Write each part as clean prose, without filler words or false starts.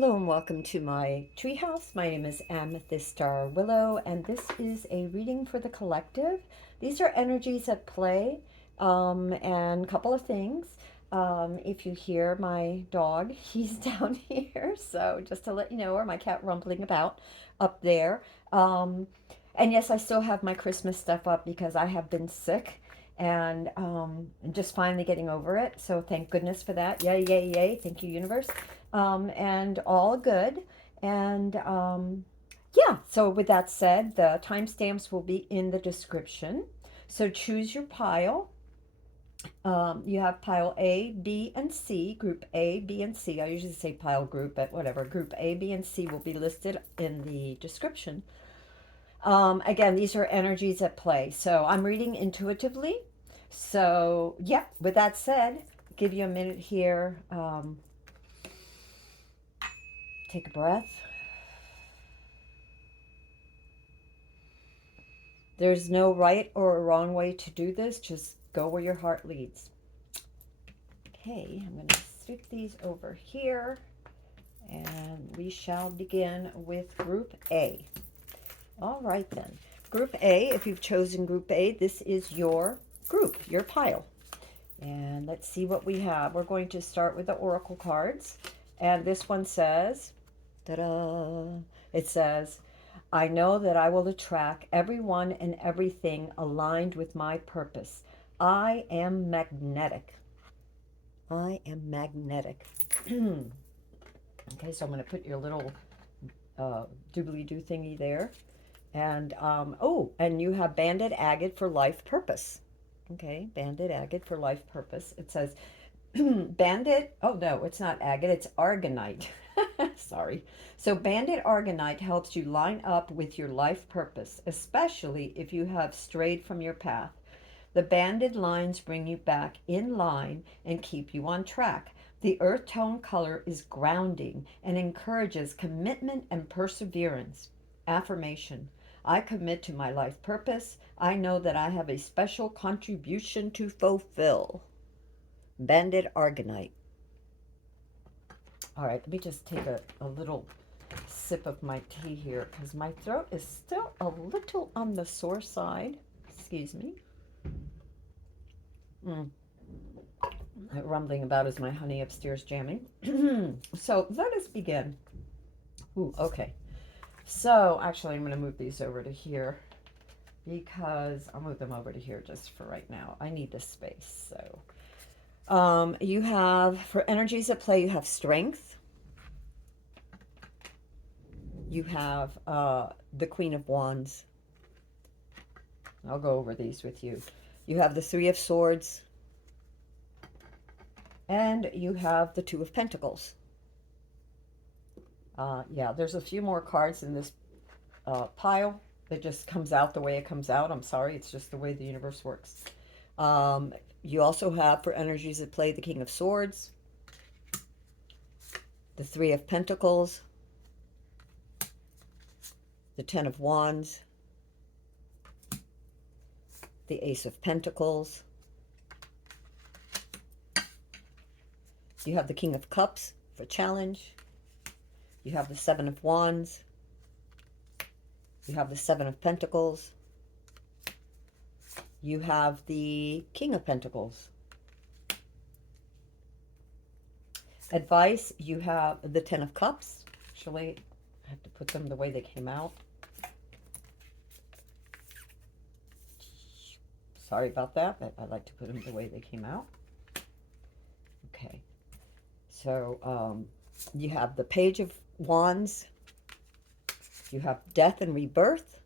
Hello and welcome to my treehouse. My name is Amethyst Star Willow, and this is a reading for the collective. These are energies at play, and a couple of things. If you hear my dog, he's down here, so just to let you know, or my cat rumbling about up there. Um, and yes, I still have my Christmas stuff up because I have been sick and just finally getting over it. So thank goodness for that. Yay, yay, yay. Thank you, universe. And all good. And yeah, so with that said, the timestamps will be in the description. So choose your pile. You have pile A, B, and C, group A, B, and C. I usually say pile group, but whatever. Group A, B, and C will be listed in the description. Again, these are energies at play. So I'm reading intuitively. So, yeah, with that said, give you a minute here. Take a breath. There's no right or a wrong way to do this. Just go where your heart leads. Okay, I'm going to sweep these over here. And we shall begin with Group A. All right then. Group A, if you've chosen Group A, this is your group, your pile. And let's see what we have. We're going to start with the Oracle cards. And this one says, ta-da! It says, I know that I will attract everyone and everything aligned with my purpose. I am magnetic. I am magnetic. Okay, so I'm going to put your little doobly-doo thingy there. And, oh, and you have banded agate for life purpose. Okay, banded agate for life purpose. It says, banded, oh no, it's not agate, it's aragonite. Sorry. So banded aragonite helps you line up with your life purpose, especially if you have strayed from your path. The banded lines bring you back in line and keep you on track. The earth tone color is grounding and encourages commitment and perseverance. Affirmation. I commit to my life purpose. I know that I have a special contribution to fulfill. Banded aragonite. All right, let me just take a little sip of my tea here because my throat is still a little on the sore side. Excuse me. That rumbling about is my honey upstairs jamming. So let us begin. Ooh, okay. So actually, I'm going to move these over to here because I'll move them over to here just for right now. I need the space. So you have, for energies at play, you have strength. You have the Queen of Wands. I'll go over these with you. You have the Three of Swords. And you have the Two of Pentacles. Yeah, there's a few more cards in this pile. It just comes out the way it comes out. I'm sorry, it's just the way the universe works. You also have, for energies at play, the King of Swords, the Three of Pentacles, the Ten of Wands, the Ace of Pentacles. You have the King of Cups for challenge. You have the Seven of Wands. You have the Seven of Pentacles. You have the King of Pentacles. Advice, you have the Ten of Cups. Actually, I have to put them the way they came out. Sorry about that, but I like to put them the way they came out. Okay. So you have the Page of Wands, you have Death and Rebirth,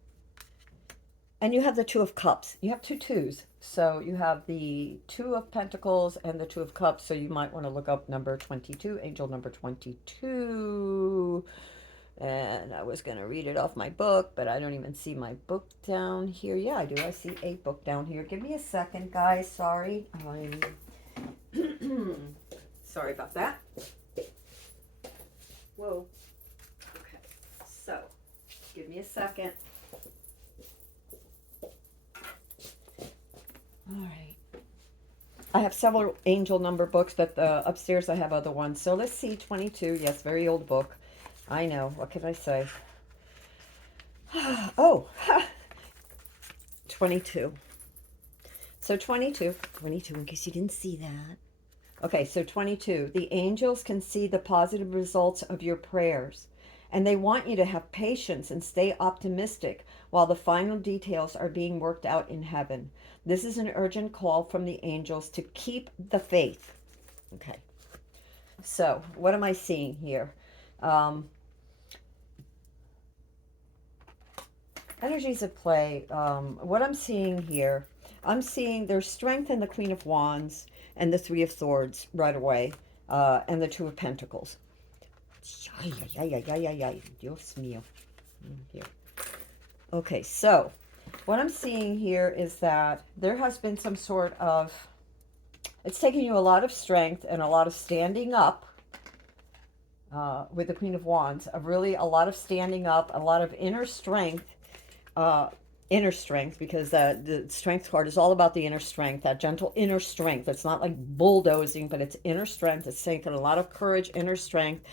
and you have the Two of Cups. You have two twos. So you have the Two of Pentacles and the Two of Cups. So you might want to look up number 22, angel number 22. And I was going to read it off my book, but I don't even see my book down here. Yeah, I do. I see a book down here. Give me a second, guys. Sorry. Sorry about that. Whoa. Okay. So, give me a second. All right. I have several angel number books, but upstairs I have other ones. So let's see, 22. Yes, very old book. I know. What can I say? Oh, 22. So 22, in case you didn't see that. Okay, so 22. The angels can see the positive results of your prayers, and they want you to have patience and stay optimistic while the final details are being worked out in heaven. This is an urgent call from the angels to keep the faith. Okay, so what am I seeing here? Um, Energies at play. What I'm seeing here, I'm seeing there's strength in the Queen of Wands and the Three of Swords right away, and the Two of Pentacles. Ay, ay, ay, ay, ay, ay. Dios mío. Here. Okay, so what I'm seeing here is that there has been some sort of, it's taking you a lot of strength and a lot of standing up with the Queen of Wands, really a lot of standing up, a lot of uh, inner strength, because the strength card is all about the inner strength, that gentle inner strength. It's not like bulldozing, but it's inner strength. It's taking a lot of courage, inner strength,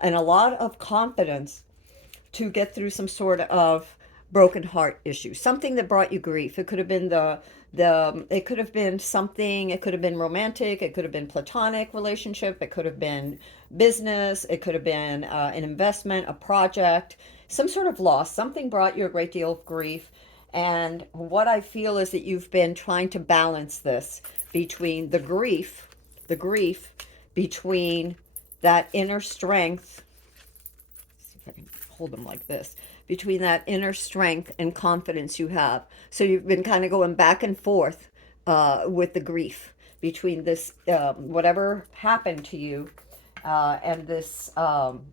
and a lot of confidence to get through some sort of broken heart issue, something that brought you grief. It could have been the it could have been something, it could have been romantic, it could have been platonic relationship, it could have been business, it could have been an investment, a project, some sort of loss. Something brought you a great deal of grief. And what I feel is that you've been trying to balance this between the grief between that inner strength. See if I can hold them like this, between that inner strength and confidence you have. So you've been kind of going back and forth with the grief between this, whatever happened to you, and this, and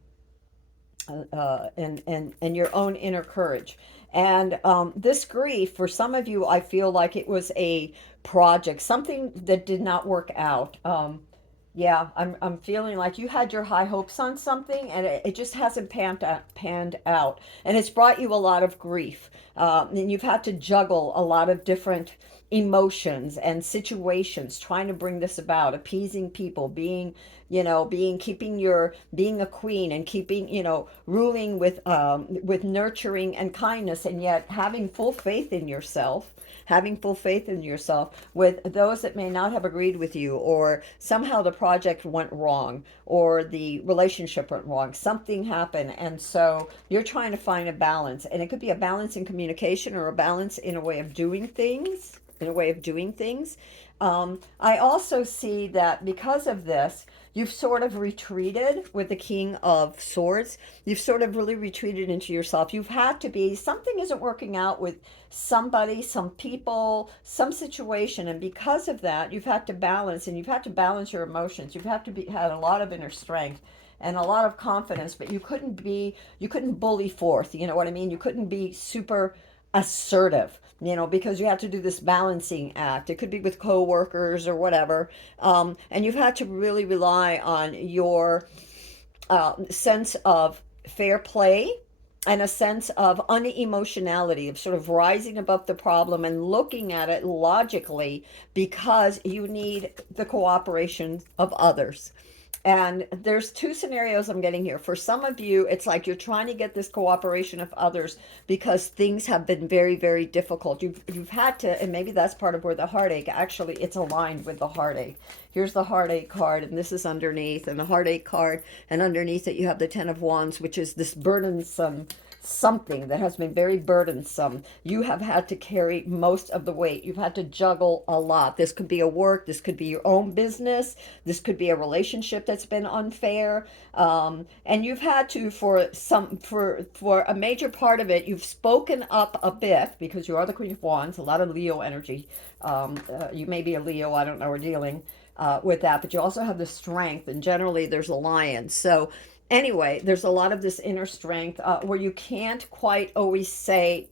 your own inner courage. And this grief, for some of you, I feel like it was a project, something that did not work out. Yeah, I'm feeling like you had your high hopes on something, and it just hasn't panned out. And it's brought you a lot of grief. And you've had to juggle a lot of different emotions and situations trying to bring this about, appeasing people, being a queen, and keeping, ruling with nurturing and kindness, and yet having full faith in yourself with those that may not have agreed with you, or somehow the project went wrong, or the relationship went wrong, something happened, and so you're trying to find a balance. And it could be a balance in communication, or a balance in a way of doing things, I also see that because of this, you've sort of retreated with the King of Swords. You've sort of really retreated into yourself. You've had to be, something isn't working out with somebody, some people, some situation. And because of that, you've had to balance, and you've had to balance your emotions. Had a lot of inner strength and a lot of confidence, but you couldn't bully forth. You know what I mean? You couldn't be super assertive, because you have to do this balancing act. It could be with coworkers or whatever. And you've had to really rely on your sense of fair play, and a sense of unemotionality, of sort of rising above the problem and looking at it logically, because you need the cooperation of others. And there's two scenarios I'm getting here. For some of you, it's like you're trying to get this cooperation of others because things have been very, very difficult. You've had to, and maybe that's part of where the heartache, actually, it's aligned with the heartache. Here's the heartache card, and this is underneath, and the heartache card, and underneath it you have the Ten of Wands, which is this burdensome something that has been very burdensome. You have had to carry most of the weight. You've had to juggle a lot. This could be a work, this could be your own business, this could be a relationship that's been unfair. And you've had to, for a major part of it, you've spoken up a bit, because you are the Queen of Wands, a lot of Leo energy. You may be a Leo, I don't know, we're dealing with that, but you also have the strength, and generally there's a lion. So anyway, there's a lot of this inner strength, where you can't quite always say,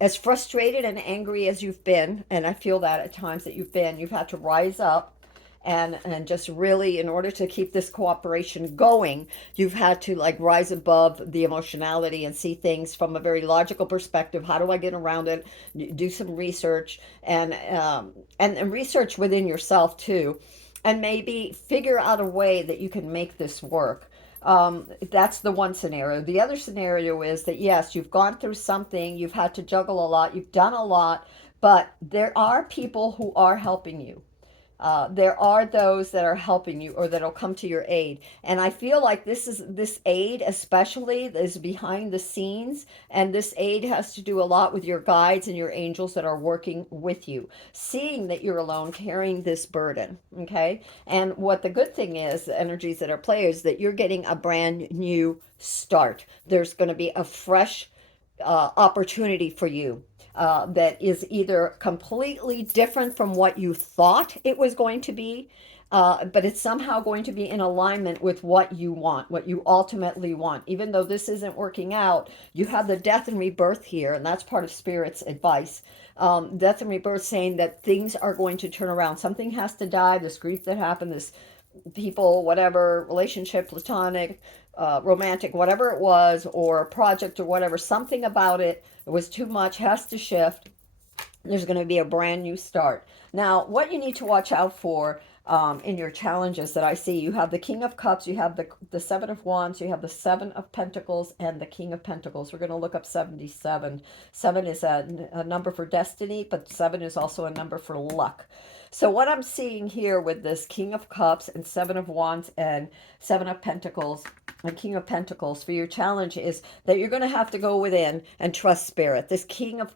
as frustrated and angry as you've been, and I feel that at times that you've had to rise up, and just really, in order to keep this cooperation going, you've had to like rise above the emotionality and see things from a very logical perspective. How do I get around it? Do some research, and research within yourself too, and maybe figure out a way that you can make this work. That's the one scenario. The other scenario is that yes, you've gone through something, you've had to juggle a lot, you've done a lot, but there are people who are helping you. There are those that are helping you or that'll come to your aid. And I feel like this aid especially is behind the scenes, and this aid has to do a lot with your guides and your angels that are working with you, seeing that you're alone carrying this burden. Okay. And what the good thing is, the energies that are players, that you're getting a brand new start. There's going to be a fresh opportunity for you that is either completely different from what you thought it was going to be, but it's somehow going to be in alignment with what you want, what you ultimately want. Even though this isn't working out, you have the death and rebirth here, and that's part of Spirit's advice. Death and rebirth saying that things are going to turn around. Something has to die, this grief that happened, this people, whatever, relationship, platonic, romantic, whatever it was, or a project or whatever, something about it was too much, has to shift. There's going to be a brand new start. Now, what you need to watch out for in your challenges that I see, you have the King of Cups, you have the Seven of Wands, you have the Seven of Pentacles, and the King of Pentacles. We're going to look up 77. Seven is a number for destiny, but seven is also a number for luck. So what I'm seeing here with this King of Cups and Seven of Wands and Seven of Pentacles and King of Pentacles for your challenge is that you're going to have to go within and trust Spirit. This King of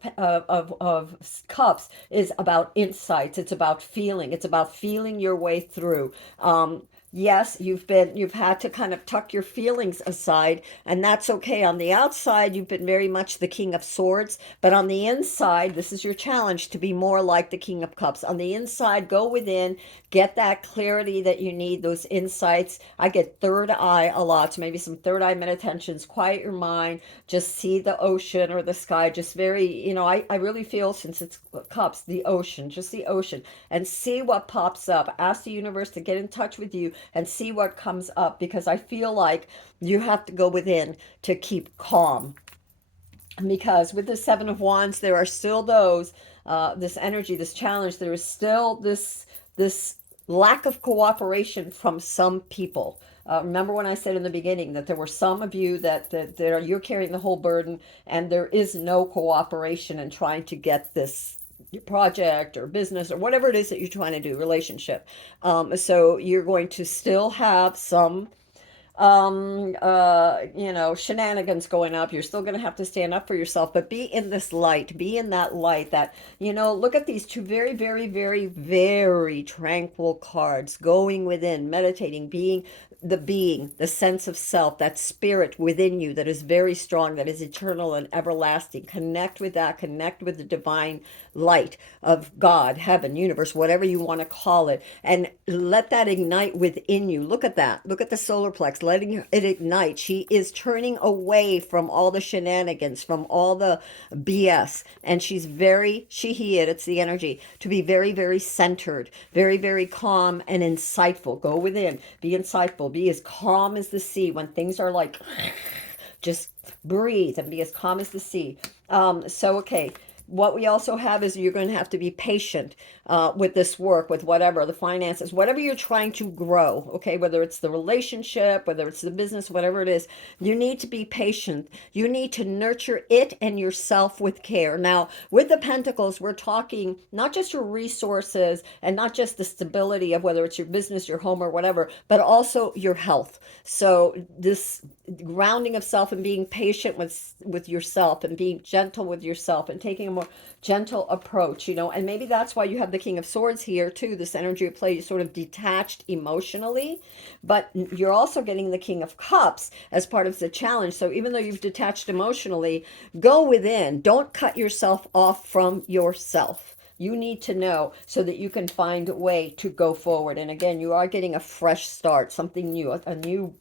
Cups is about insights. It's about feeling. It's about feeling your way through. Yes, you've had to kind of tuck your feelings aside, and that's okay. On the outside, you've been very much the King of Swords, but on the inside, this is your challenge to be more like the King of Cups. On the inside, go within, get that clarity that you need, those insights. I get third eye a lot, so maybe some third eye meditations, quiet your mind, just see the ocean or the sky, just very, I really feel, since it's cups, the ocean, just the ocean, and see what pops up. Ask the universe to get in touch with you and see what comes up, because I feel like you have to go within to keep calm. Because with the Seven of Wands, there are still those, this energy, this challenge, there is still this lack of cooperation from some people. Remember when I said in the beginning that there were some of you that you're carrying the whole burden, and there is no cooperation in trying to get this project or business or whatever it is that you're trying to do, relationship. So you're going to still have some shenanigans going up. You're still going to have to stand up for yourself, but be in this light, be in that light that, look at these two very, very, very, very tranquil cards, going within, meditating, being, the sense of self, that spirit within you that is very strong, that is eternal and everlasting. Connect with that, connect with the divine light of God, heaven, universe, whatever you want to call it, and let that ignite within you. Look at that. Look at the solar plex, letting it ignite. She is turning away from all the shenanigans, from all the BS, and she's he, it's the energy, to be very, very centered, very, very calm and insightful. Go within, be insightful, be as calm as the sea when things are like, just breathe and be as calm as the sea. Okay, what we also have is you're going to have to be patient with this work, with whatever, the finances, whatever you're trying to grow, okay, whether it's the relationship, whether it's the business, whatever it is, you need to be patient. You need to nurture it and yourself with care. Now, with the Pentacles, we're talking not just your resources and not just the stability of whether it's your business, your home, or whatever, but also your health. So this grounding of self and being patient with yourself and being gentle with yourself and taking a more gentle approach, and maybe that's why you have the King of Swords here too, this energy of play, sort of detached emotionally, but you're also getting the King of Cups as part of the challenge. So even though you've detached emotionally, go within, don't cut yourself off from yourself. You need to know so that you can find a way to go forward. And again, you are getting a fresh start, something new, a new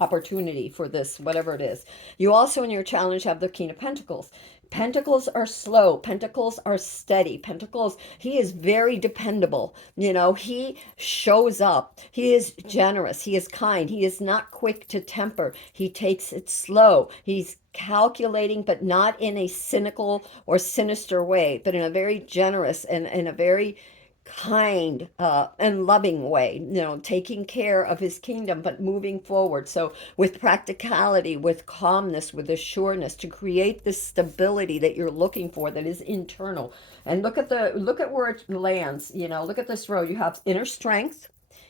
opportunity for this, whatever it is. You also in your challenge have the King of Pentacles. Pentacles are slow. Pentacles are steady. Pentacles, he is very dependable. He shows up. He is generous. He is kind. He is not quick to temper. He takes it slow. He's calculating, but not in a cynical or sinister way, but in a very generous and in a very kind and loving way, taking care of his kingdom, but moving forward. So with practicality, with calmness, with assuredness, to create this stability that you're looking for that is internal. And look at where it lands. Look at this row. You have inner strength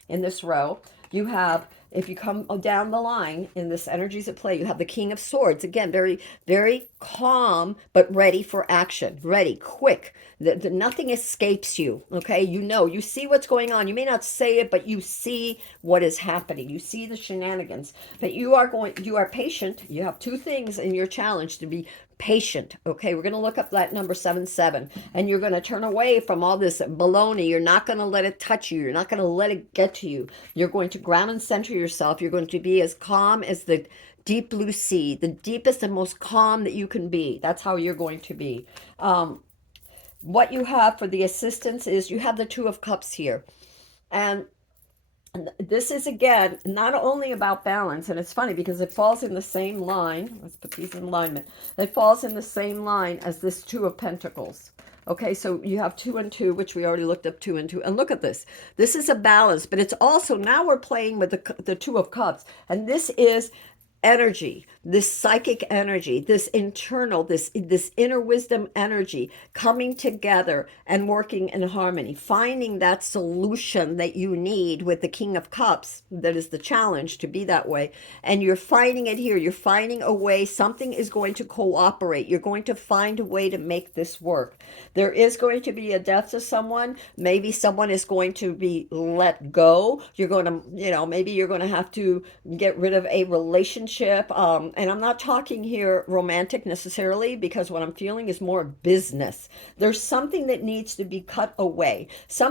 in this row. You have, if you come down the line in this energies at play, you have the King of Swords. Again, very, very calm, but ready for action, ready, quick. Nothing escapes you, okay? You see what's going on. You may not say it, but you see what is happening. You see the shenanigans. But you are patient. You have two things in your challenge: to be patient. Okay, we're going to look up that number 77, and you're going to turn away from all this baloney. You're not going to let it touch you. You're not going to let it get to you. You're going to ground and center yourself. You're going to be as calm as the deep blue sea, the deepest and most calm that you can be. That's how you're going to be. What you have for the assistance is you have the Two of Cups here. And this is, again, not only about balance, and it's funny because it falls in the same line. Let's put these in alignment. It falls in the same line as this Two of Pentacles. Okay, so you have 2 and 2, which we already looked up 2 and 2. And look at this. This is a balance, but it's also, now we're playing with the Two of Cups. And this is energy, this psychic energy, this internal, this inner wisdom energy coming together and working in harmony, finding that solution that you need with the King of Cups. That is the challenge, to be that way. And you're finding it here. You're finding a way. Something is going to cooperate. You're going to find a way to make this work. There is going to be a death to someone. Maybe someone is going to be let go. You're going to, maybe you're going to have to get rid of a relationship. And I'm not talking here romantic necessarily, because what I'm feeling is more business. There's something that needs to be cut away, so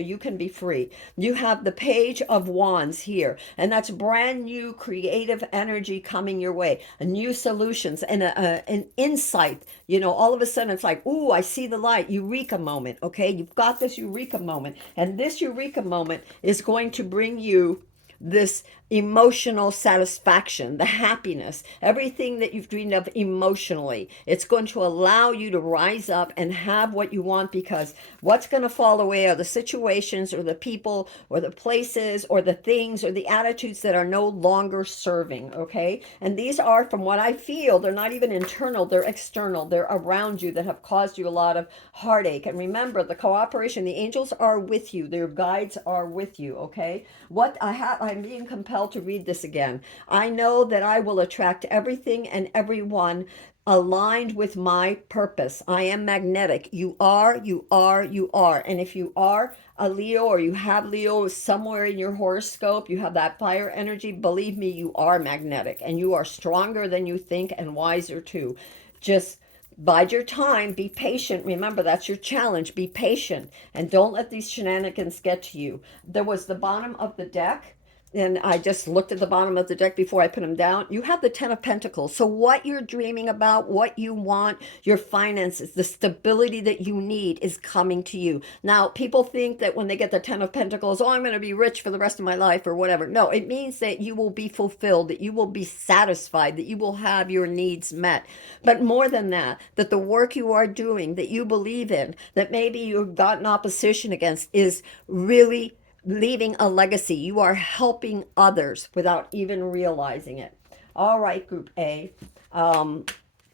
you can be free. You have the Page of Wands here, and that's brand new creative energy coming your way, new solutions and an insight. All of a sudden it's like, ooh, I see the light. Eureka moment. Okay, you've got this eureka moment, and this eureka moment is going to bring you this emotional satisfaction, the happiness, everything that you've dreamed of emotionally. It's going to allow you to rise up and have what you want, because what's going to fall away are the situations or the people or the places or the things or the attitudes that are no longer serving, okay? And these are, from what I feel, they're not even internal, they're external. They're around you that have caused you a lot of heartache. And remember, the cooperation, the angels are with you, their guides are with you, okay? I'm being compelled to read this again. I know that I will attract everything and everyone aligned with my purpose. I am magnetic. You are, you are, you are. And if you are a Leo, or you have Leo somewhere in your horoscope, you have that fire energy, believe me, you are magnetic, and you are stronger than you think, and wiser too. Just bide your time, be patient. Remember, that's your challenge. Be patient and don't let these shenanigans get to you. There was the bottom of the deck, and I just looked at the bottom of the deck before I put them down. You have the Ten of Pentacles. So what you're dreaming about, what you want, your finances, the stability that you need is coming to you. Now, people think that when they get the Ten of Pentacles, oh, I'm going to be rich for the rest of my life or whatever. No, it means that you will be fulfilled, that you will be satisfied, that you will have your needs met. But more than that, that the work you are doing, that you believe in, that maybe you've gotten opposition against, is really leaving a legacy. You are helping others without even realizing it. All right, Group A. I'm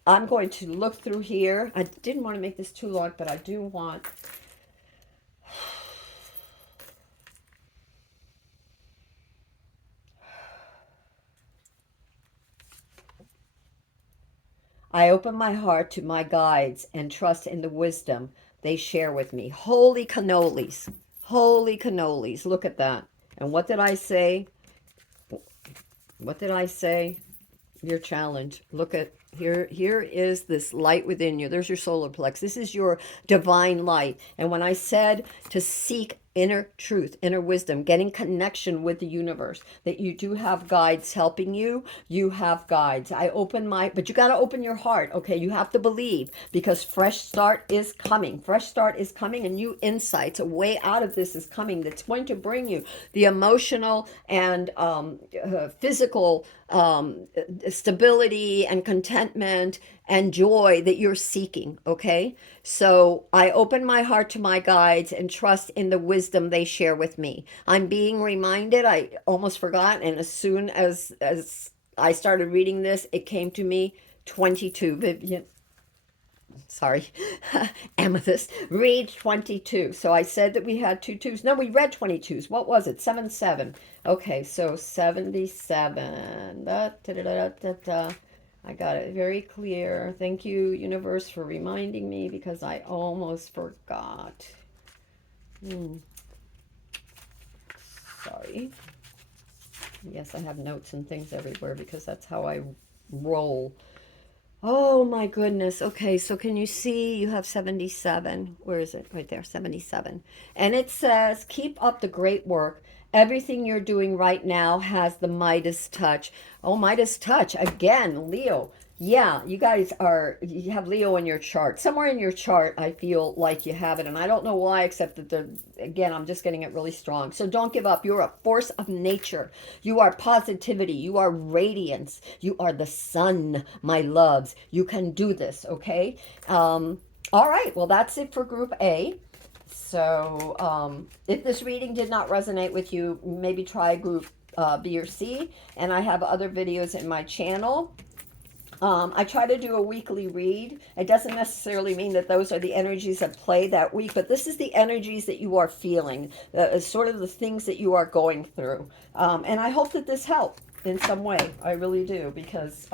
going to look through here. I didn't want to make this too long, but I do want... I open my heart to my guides and trust in the wisdom they share with me. Holy cannolis. Holy cannolis. Look at that. And what did I say? What did I say? Your challenge. Look at here. Here is this light within you. There's your solar plex. This is your divine light. And when I said to seek inner truth, inner wisdom, getting connection with the universe, that you do have guides helping you. You have guides. But you got to open your heart. Okay. You have to believe, because fresh start is coming. Fresh start is coming, and new insights, a way out of this is coming, that's going to bring you the emotional and physical stability and contentment and joy that you're seeking. Okay. So I open my heart to my guides and trust in the wisdom they share with me. I'm being reminded, I almost forgot. And as soon as I started reading this, it came to me 22. Vivian, sorry, Amethyst, read 22. So I said that we had two twos. No, we read 22s. What was it? 7 7. Okay, so 77. Da, da, da, da, da, da. I got it very clear. Thank you, universe, for reminding me because I almost forgot. Hmm, sorry. Yes, I have notes and things everywhere because that's how I roll. Oh my goodness. Okay, so can you see you have 77? Where is it? Right there, 77. And it says, keep up the great work. Everything you're doing right now has the Midas touch. Oh, Midas touch. Again, Leo. Yeah, you guys are, you have Leo in your chart. Somewhere in your chart, I feel like you have it. And I don't know why, except that again, I'm just getting it really strong. So don't give up. You're a force of nature. You are positivity. You are radiance. You are the sun, my loves. You can do this, okay? All right, well, that's it for Group A. So if this reading did not resonate with you, maybe try Group B or C. And I have other videos in my channel. I try to do a weekly read. It doesn't necessarily mean that those are the energies that play that week, but this is the energies that you are feeling, sort of the things that you are going through. And I hope that this helped in some way. I really do, because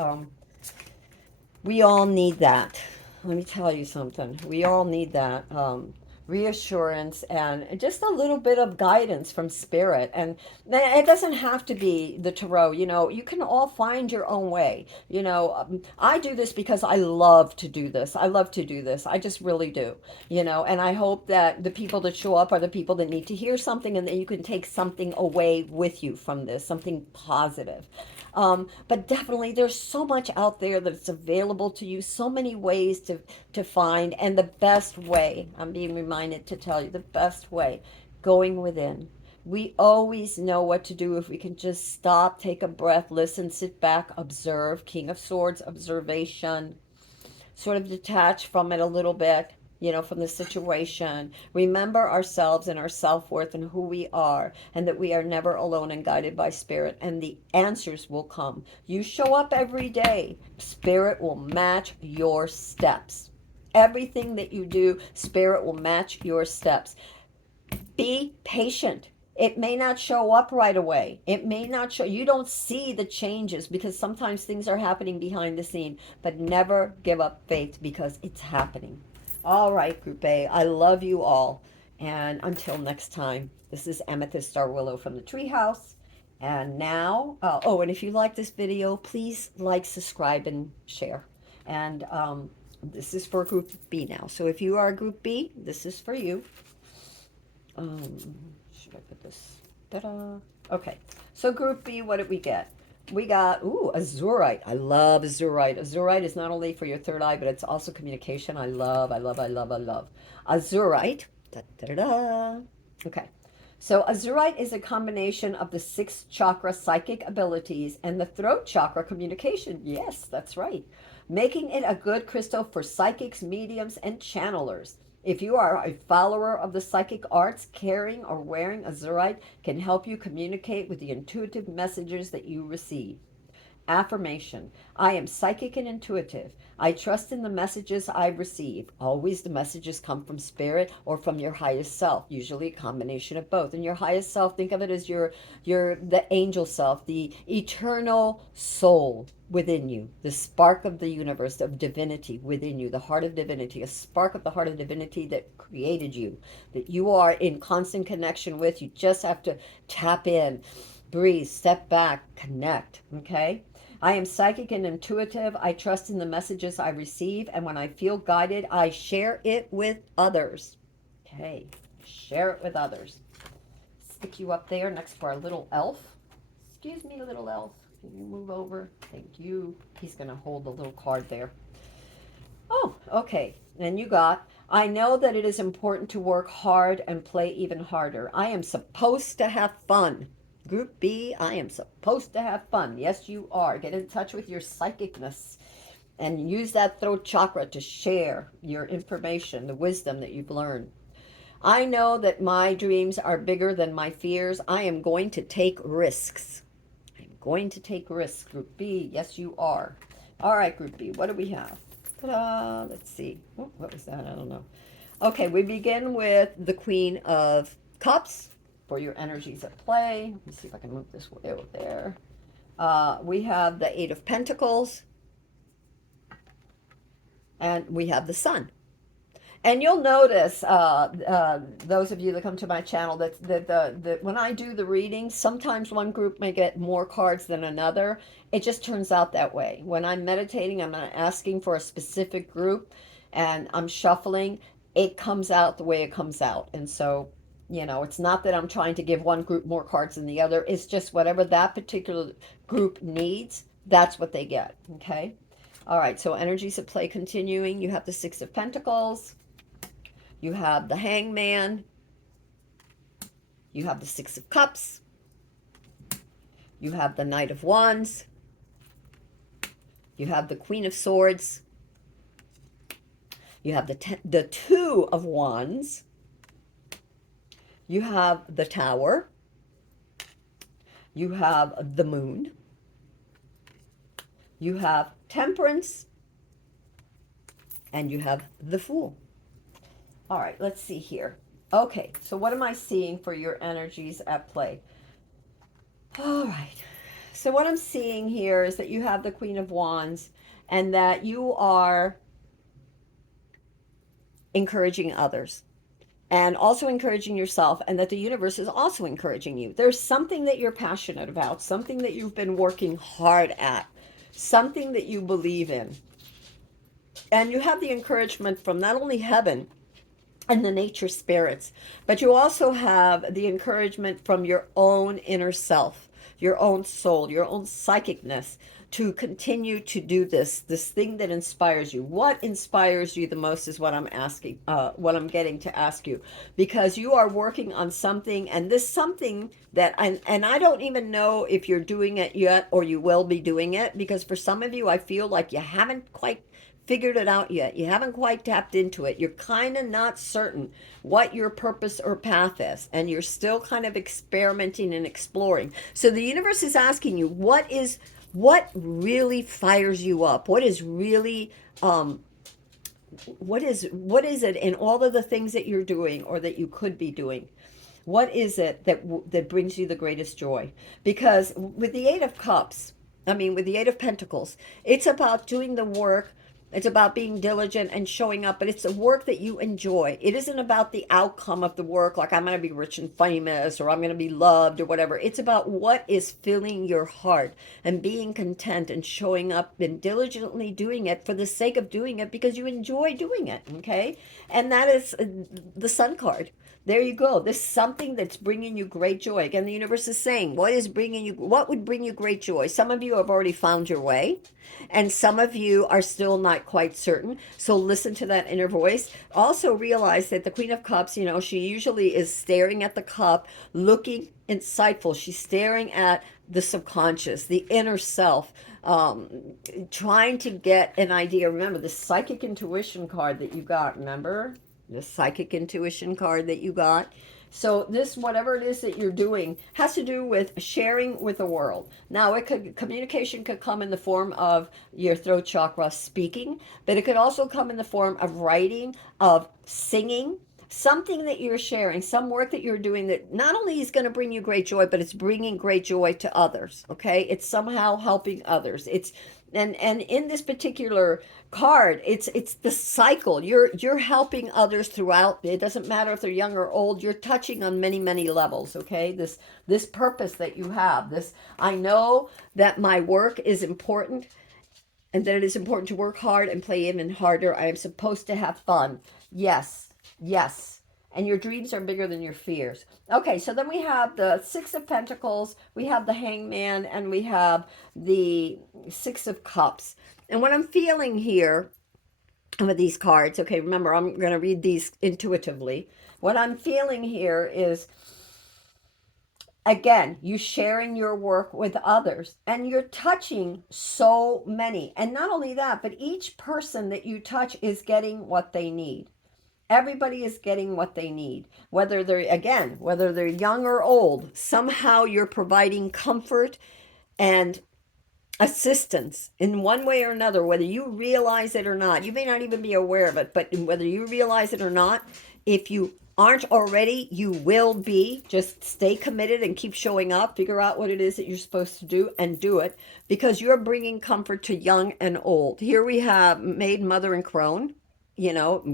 we all need that. Let me tell you something. We all need that. Reassurance and just a little bit of guidance from spirit. And it doesn't have to be the tarot. You know, you can all find your own way. You know, I do this because I love to do this. I love to do this. I just really do. You know, and I hope that the people that show up are the people that need to hear something and that you can take something away with you from this, something positive. But definitely, there's so much out there that's available to you, so many ways to find, and the best way, I'm being reminded to tell you, the best way, going within. We always know what to do if we can just stop, take a breath, listen, sit back, observe. King of Swords, observation, sort of detach from it a little bit, you know, from the situation. Remember ourselves and our self worth and who we are, and that we are never alone and guided by spirit, and the answers will come. You show up every day, spirit will match your steps. Everything that you do, spirit will match your steps. Be patient. It may not show up right away. It may not show, you don't see the changes because sometimes things are happening behind the scene, but never give up faith because it's happening. All right, Group A, I love you all. And until next time, this is Amethyst Star Willow from the Treehouse. And now, oh, and if you like this video, please like, subscribe, and share. And this is for Group B now. So if you are Group B, this is for you. Um, should I put this? Ta-da. Okay, so Group B, what did we get? We got, ooh, Azurite. I love Azurite. Azurite is not only for your third eye, but it's also communication. I love, I love, I love, I love. Azurite. Da, da, da, da. Okay, so Azurite is a combination of the sixth chakra psychic abilities and the throat chakra communication. Yes, that's right. Making it a good crystal for psychics, mediums, and channelers. If you are a follower of the psychic arts, carrying or wearing Azurite can help you communicate with the intuitive messages that you receive. Affirmation: I am psychic and intuitive. I trust in the messages I receive. Always the messages come from spirit or from your highest self, usually a combination of both. And your highest self, think of it as your the angel self, the eternal soul within you, the spark of the universe, of divinity within you, the heart of divinity, a spark of the heart of divinity that created you, that you are in constant connection with. You just have to tap in, breathe, step back, connect, okay? I am psychic and intuitive. I trust in the messages I receive, and when I feel guided, I share it with others. Okay, share it with others. Stick you up there next to our little elf. Excuse me, little elf. Can you move over? Thank you. He's going to hold the little card there. Oh, okay. Then you got, I know that it is important to work hard and play even harder. I am supposed to have fun. Group B, I am supposed to have fun. Yes, you are. Get in touch with your psychicness and use that throat chakra to share your information, the wisdom that you've learned. I know that my dreams are bigger than my fears. I am going to take risks. I'm going to take risks. Group B, yes, you are. All right, Group B, what do we have? Ta-da! Let's see. Oh, what was that? I don't know. Okay, we begin with the Queen of Cups for your energies at play. Let me see if I can move this way over there. We have the Eight of Pentacles, and we have the Sun. And you'll notice, those of you that come to my channel, that when I do the readings, sometimes one group may get more cards than another. It just turns out that way. When I'm meditating, I'm not asking for a specific group, and I'm shuffling. It comes out the way it comes out. And so, it's not that I'm trying to give one group more cards than the other. It's just whatever that particular group needs, that's what they get. Okay? All right, so energies at play continuing. You have the Six of Pentacles. You have the Hangman. You have the Six of Cups. You have the Knight of Wands. You have the Queen of Swords. You have the Two of Wands. You have the Tower. You have the Moon. You have Temperance. And you have the Fool. All right, let's see here. Okay, so what am I seeing for your energies at play? All right. So what I'm seeing here is that you have the Queen of Wands and that you are encouraging others and also encouraging yourself, and that the universe is also encouraging you. There's something that you're passionate about, something that you've been working hard at, something that you believe in. And you have the encouragement from not only heaven and the nature spirits, but you also have the encouragement from your own inner self, your own soul, your own psychicness, to continue to do this thing that inspires you. What inspires you the most is what I'm asking, what I'm getting to ask you, because you are working on something, and this something that, and I don't even know if you're doing it yet or you will be doing it, because for some of you, I feel like you haven't quite figured it out yet. You haven't quite tapped into it. You're kind of not certain what your purpose or path is, and you're still kind of experimenting and exploring. So the universe is asking you, what really fires you up? What is really what is it in all of the things that you're doing or that you could be doing? What is it that brings you the greatest joy? Because with the Eight of Cups, with the Eight of Pentacles, it's about doing the work. It's about being diligent and showing up, but it's a work that you enjoy. It isn't about the outcome of the work, like I'm going to be rich and famous or I'm going to be loved or whatever. It's about what is filling your heart and being content and showing up and diligently doing it for the sake of doing it because you enjoy doing it, okay? And that is the Sun card. There you go. There's something that's bringing you great joy. Again, the universe is saying, what would bring you great joy? Some of you have already found your way, and some of you are still not quite certain. So listen to that inner voice. Also realize that the Queen of Cups, she usually is staring at the cup, looking insightful. She's staring at the subconscious, the inner self, trying to get an idea. Remember the psychic intuition card that you got, remember? The psychic intuition card that you got. So this, whatever it is that you're doing, has to do with sharing with the world. Now, communication could come in the form of your throat chakra speaking, but it could also come in the form of writing, of singing, something that you're sharing, some work that you're doing that not only is going to bring you great joy, but it's bringing great joy to others. Okay, it's somehow helping others. And in this particular card, it's the cycle. You're helping others throughout. It doesn't matter if they're young or old. You're touching on many levels. Okay, this purpose that you have. This, I know that my work is important, and that it is important to work hard and play even harder. I am supposed to have fun. Yes, yes. And your dreams are bigger than your fears. Okay, so then we have the Six of Pentacles, we have the Hangman, and we have the Six of Cups. And what I'm feeling here with these cards, okay, remember, I'm going to read these intuitively. What I'm feeling here is again, you sharing your work with others, and you're touching so many. And not only that, but each person that you touch is getting what they need. Everybody is getting what they need, whether they're, again, whether they're young or old. Somehow you're providing comfort and assistance in one way or another, whether you realize it or not. You may not even be aware of it, but whether you realize it or not, if you aren't already, you will be. Just stay committed and keep showing up. Figure out what it is that you're supposed to do and do it, because you're bringing comfort to young and old. Here we have maid, mother, and crone,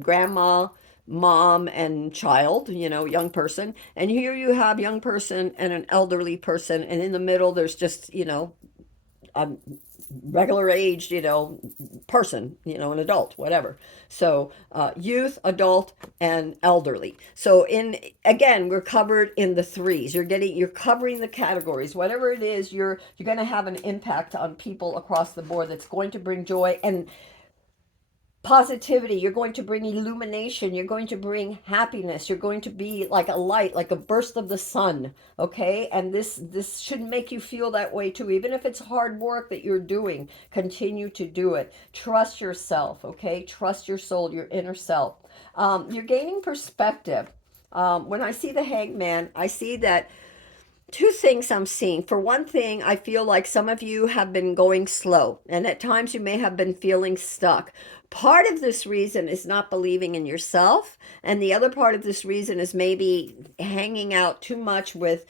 grandma, mom, and child, young person. And here you have young person and an elderly person. And in the middle, there's just, a regular aged, person, an adult, whatever. So youth, adult, and elderly. So again, we're covered in the threes. You're covering the categories. Whatever it is, you're going to have an impact on people across the board that's going to bring joy and positivity. You're going to bring illumination. You're going to bring happiness. You're going to be like a light, like a burst of the sun. Okay, and this should make you feel that way too. Even if it's hard work that you're doing, continue to do it. Trust yourself. Okay, trust your soul, your inner self. You're gaining perspective. When I see the Hangman, I see that two things I'm seeing. For one thing, I feel like some of you have been going slow, and at times you may have been feeling stuck. Part of this reason is not believing in yourself, and the other part of this reason is maybe hanging out too much with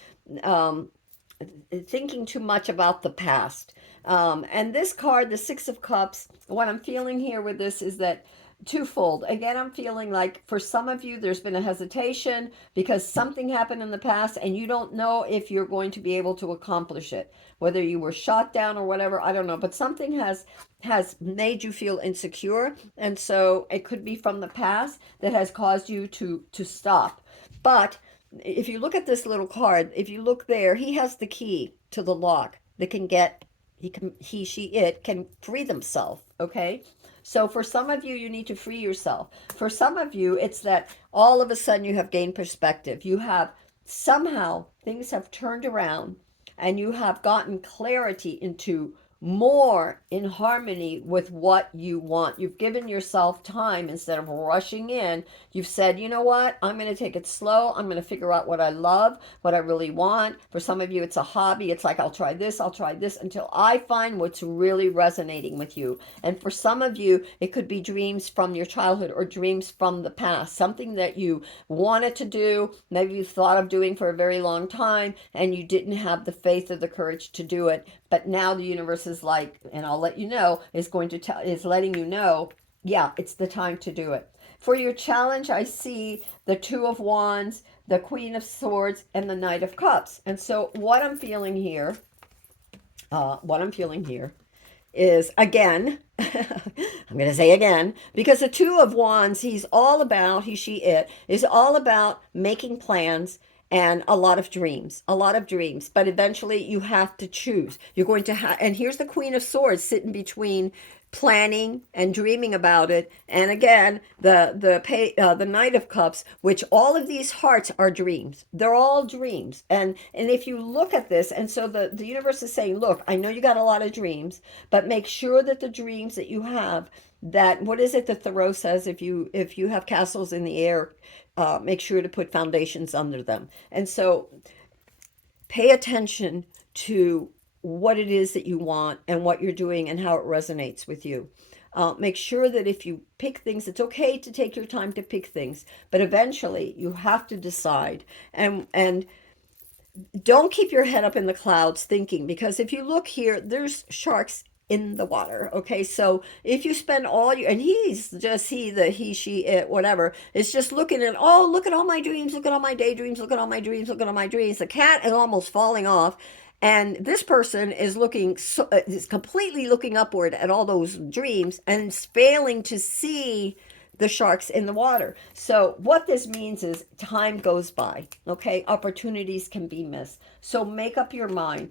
thinking too much about the past. And this card, the Six of Cups, what I'm feeling here with this is that twofold. Again, I'm feeling like for some of you, there's been a hesitation because something happened in the past and you don't know if you're going to be able to accomplish it. Whether you were shot down or whatever, I don't know. But something has made you feel insecure. And so it could be from the past that has caused you to stop. But if you look at this little card, if you look there, he has the key to the lock that can get, it can free themselves, okay? So for some of you, you need to free yourself. For some of you, it's that all of a sudden you have gained perspective. You have somehow, things have turned around and you have gotten clarity into more in harmony with what you want. You've given yourself time instead of rushing in. You've said, you know what? I'm going to take it slow. I'm going to figure out what I love, what I really want. For some of you, it's a hobby. It's like, I'll try this until I find what's really resonating with you. And for some of you, it could be dreams from your childhood or dreams from the past, something that you wanted to do, maybe you thought of doing for a very long time, and you didn't have the faith or the courage to do it. But now the universe is like, and I'll let you know, is letting you know, yeah, it's the time to do it. For your challenge, I see the Two of Wands, the Queen of Swords, and the Knight of Cups. And so what I'm feeling here is, again, I'm going to say again, because the Two of Wands, he, she, it, is all about making plans and a lot of dreams, but eventually you have to choose. You're going to have, and here's the Queen of Swords sitting between planning and dreaming about it, and again the Knight of Cups, which all of these hearts are dreams. They're all dreams, and if you look at this, and so the universe is saying, look, I know you got a lot of dreams, but make sure that the dreams that you have, that, what is it that Thoreau says, if you have castles in the air, make sure to put foundations under them. And so pay attention to what it is that you want and what you're doing and how it resonates with you. Make sure that if you pick things, it's okay to take your time to pick things, but eventually you have to decide. And don't keep your head up in the clouds thinking, because if you look here, there's sharks in the water. Okay, so if you spend all your, and he's just he, she, it, whatever, it's just looking at, oh, look at all my dreams, look at all my daydreams, look at all my dreams, look at all my dreams. The cat is almost falling off, and this person is is completely looking upward at all those dreams and is failing to see the sharks in the water. So what this means is time goes by, okay? Opportunities can be missed. So make up your mind.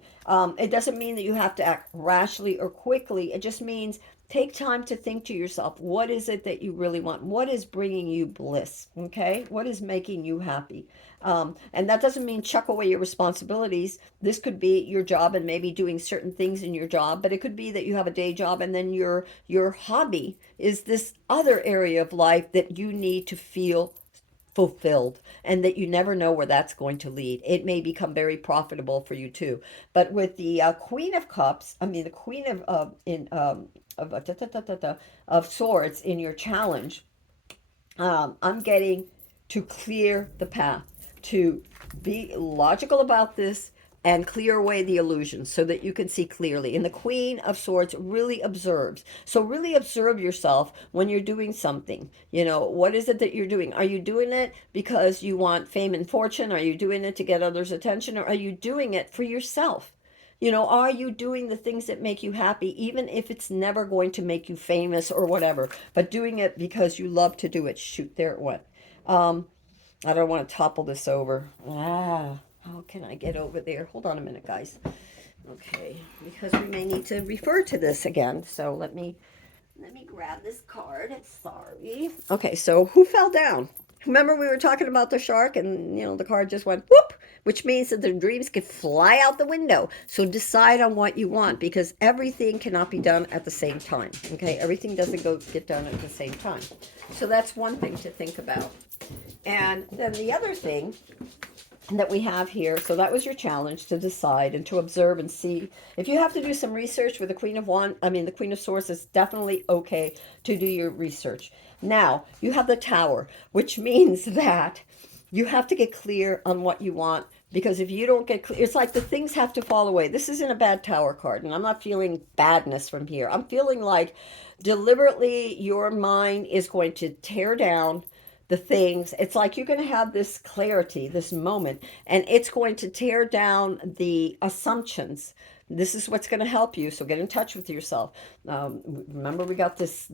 It doesn't mean that you have to act rashly or quickly. It just means take time to think to yourself, what is it that you really want? What is bringing you bliss? Okay? What is making you happy? And that doesn't mean chuck away your responsibilities. This could be your job and maybe doing certain things in your job, but it could be that you have a day job and then your hobby is this other area of life that you need to feel fulfilled, and that you never know where that's going to lead. It may become very profitable for you too. But with the Queen of Cups, I mean the Queen of Swords in your challenge, I'm getting to clear the path, to be logical about this and clear away the illusions so that you can see clearly. And the Queen of Swords really observes. So really observe yourself when you're doing something. You know, what is it that you're doing? Are you doing it because you want fame and fortune? Are you doing it to get others' attention? Or are you doing it for yourself? You know, are you doing the things that make you happy, even if it's never going to make you famous or whatever, but doing it because you love to do it? Shoot, there it went. Um, I don't want to topple this over. How can I get over there? Hold on a minute, guys. Okay, because we may need to refer to this again. So let me grab this card. Sorry. Okay, so who fell down? Remember we were talking about the shark and the card just went whoop, which means that the dreams could fly out the window. So decide on what you want, because everything cannot be done at the same time. Okay, everything doesn't get done at the same time. So that's one thing to think about. And then the other thing that we have here, so that was your challenge, to decide and to observe and see. If you have to do some research with the the Queen of Swords, it's definitely okay to do your research. Now you have the Tower, which means that you have to get clear on what you want, because if you don't get clear, it's like the things have to fall away. This isn't a bad Tower card, and I'm not feeling badness from here. I'm feeling like deliberately your mind is going to tear down the things. It's like you're going to have this clarity, this moment, and it's going to tear down the assumptions. This is what's going to help you. So get in touch with yourself. Remember, we got this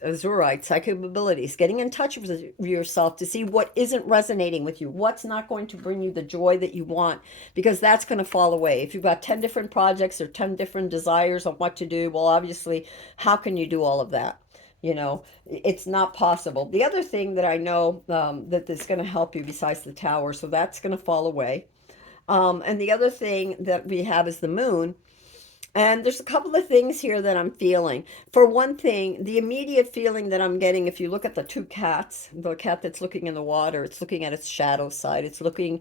Azurite, psychic abilities. Getting in touch with yourself to see what isn't resonating with you, what's not going to bring you the joy that you want, because that's going to fall away. If you've got 10 different projects or 10 different desires on what to do, well, obviously, how can you do all of that? It's not possible. The other thing that I know that is going to help you besides the Tower, so that's going to fall away. And the other thing that we have is the Moon. And there's a couple of things here that I'm feeling. For one thing, the immediate feeling that I'm getting, if you look at the two cats, the cat that's looking in the water, it's looking at its shadow side. It's looking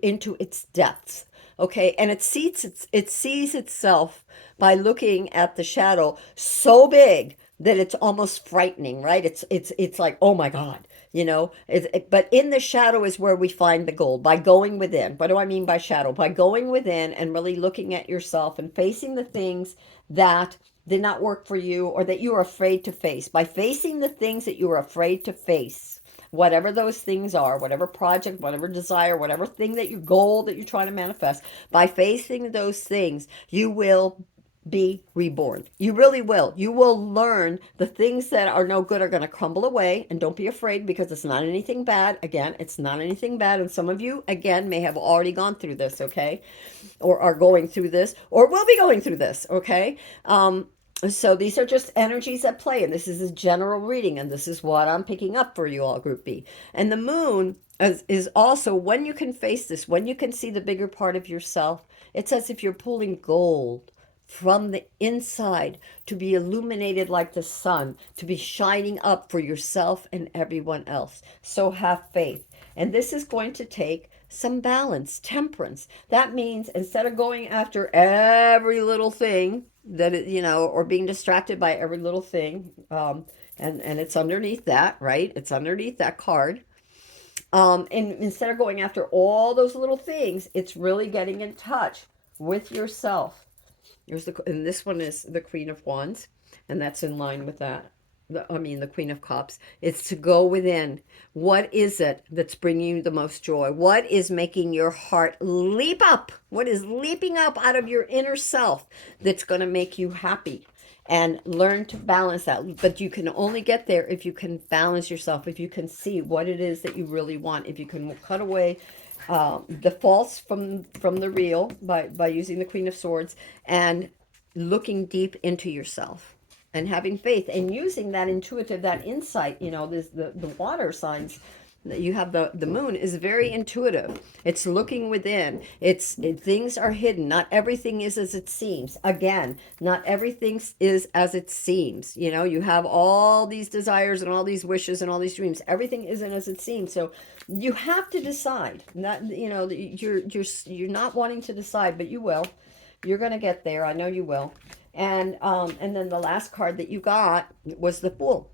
into its depths. Okay, and it sees itself by looking at the shadow so big that it's almost frightening, right? It's like, oh my God, but in the shadow is where we find the gold, by going within. What do I mean by shadow? By going within and really looking at yourself and facing the things that did not work for you or that you are afraid to face. By facing the things that you are afraid to face, whatever those things are, whatever project, whatever desire, whatever thing that your goal that you're trying to manifest, by facing those things, you will be reborn. You really will. You will learn the things that are no good are going to crumble away. And don't be afraid, because it's not anything bad. Again, it's not anything bad. And some of you, again, may have already gone through this, okay? Or are going through this, or will be going through this, okay? So these are just energies at play. And this is a general reading. And this is what I'm picking up for you all, Group B. And the Moon is also, when you can face this, when you can see the bigger part of yourself, it's as if you're pulling gold from the inside to be illuminated like the sun, to be shining up for yourself and everyone else. So have faith. And this is going to take some balance, temperance. That means instead of going after every little thing or being distracted by every little thing, and it's underneath that, right? It's underneath that card. And instead of going after all those little things, it's really getting in touch with yourself. And this one is the Queen of Wands, and that's in line with that. The Queen of Cups. It's to go within. What is it that's bringing you the most joy? What is making your heart leap up? What is leaping up out of your inner self that's going to make you happy? And learn to balance that. But you can only get there if you can balance yourself, if you can see what it is that you really want, if you can cut away the false from the real by using the Queen of Swords, and looking deep into yourself and having faith and using that intuitive, that insight. You know, this the water signs that you have, the moon is very intuitive. It's looking within. Things are hidden. Not everything is as it seems. Again, not everything is as it seems. You know, you have all these desires and all these wishes and all these dreams. Everything isn't as it seems. So you have to decide. Not, you know, you're not wanting to decide, but you will. You're going to get there. I know you will. And then the last card that you got was the Fool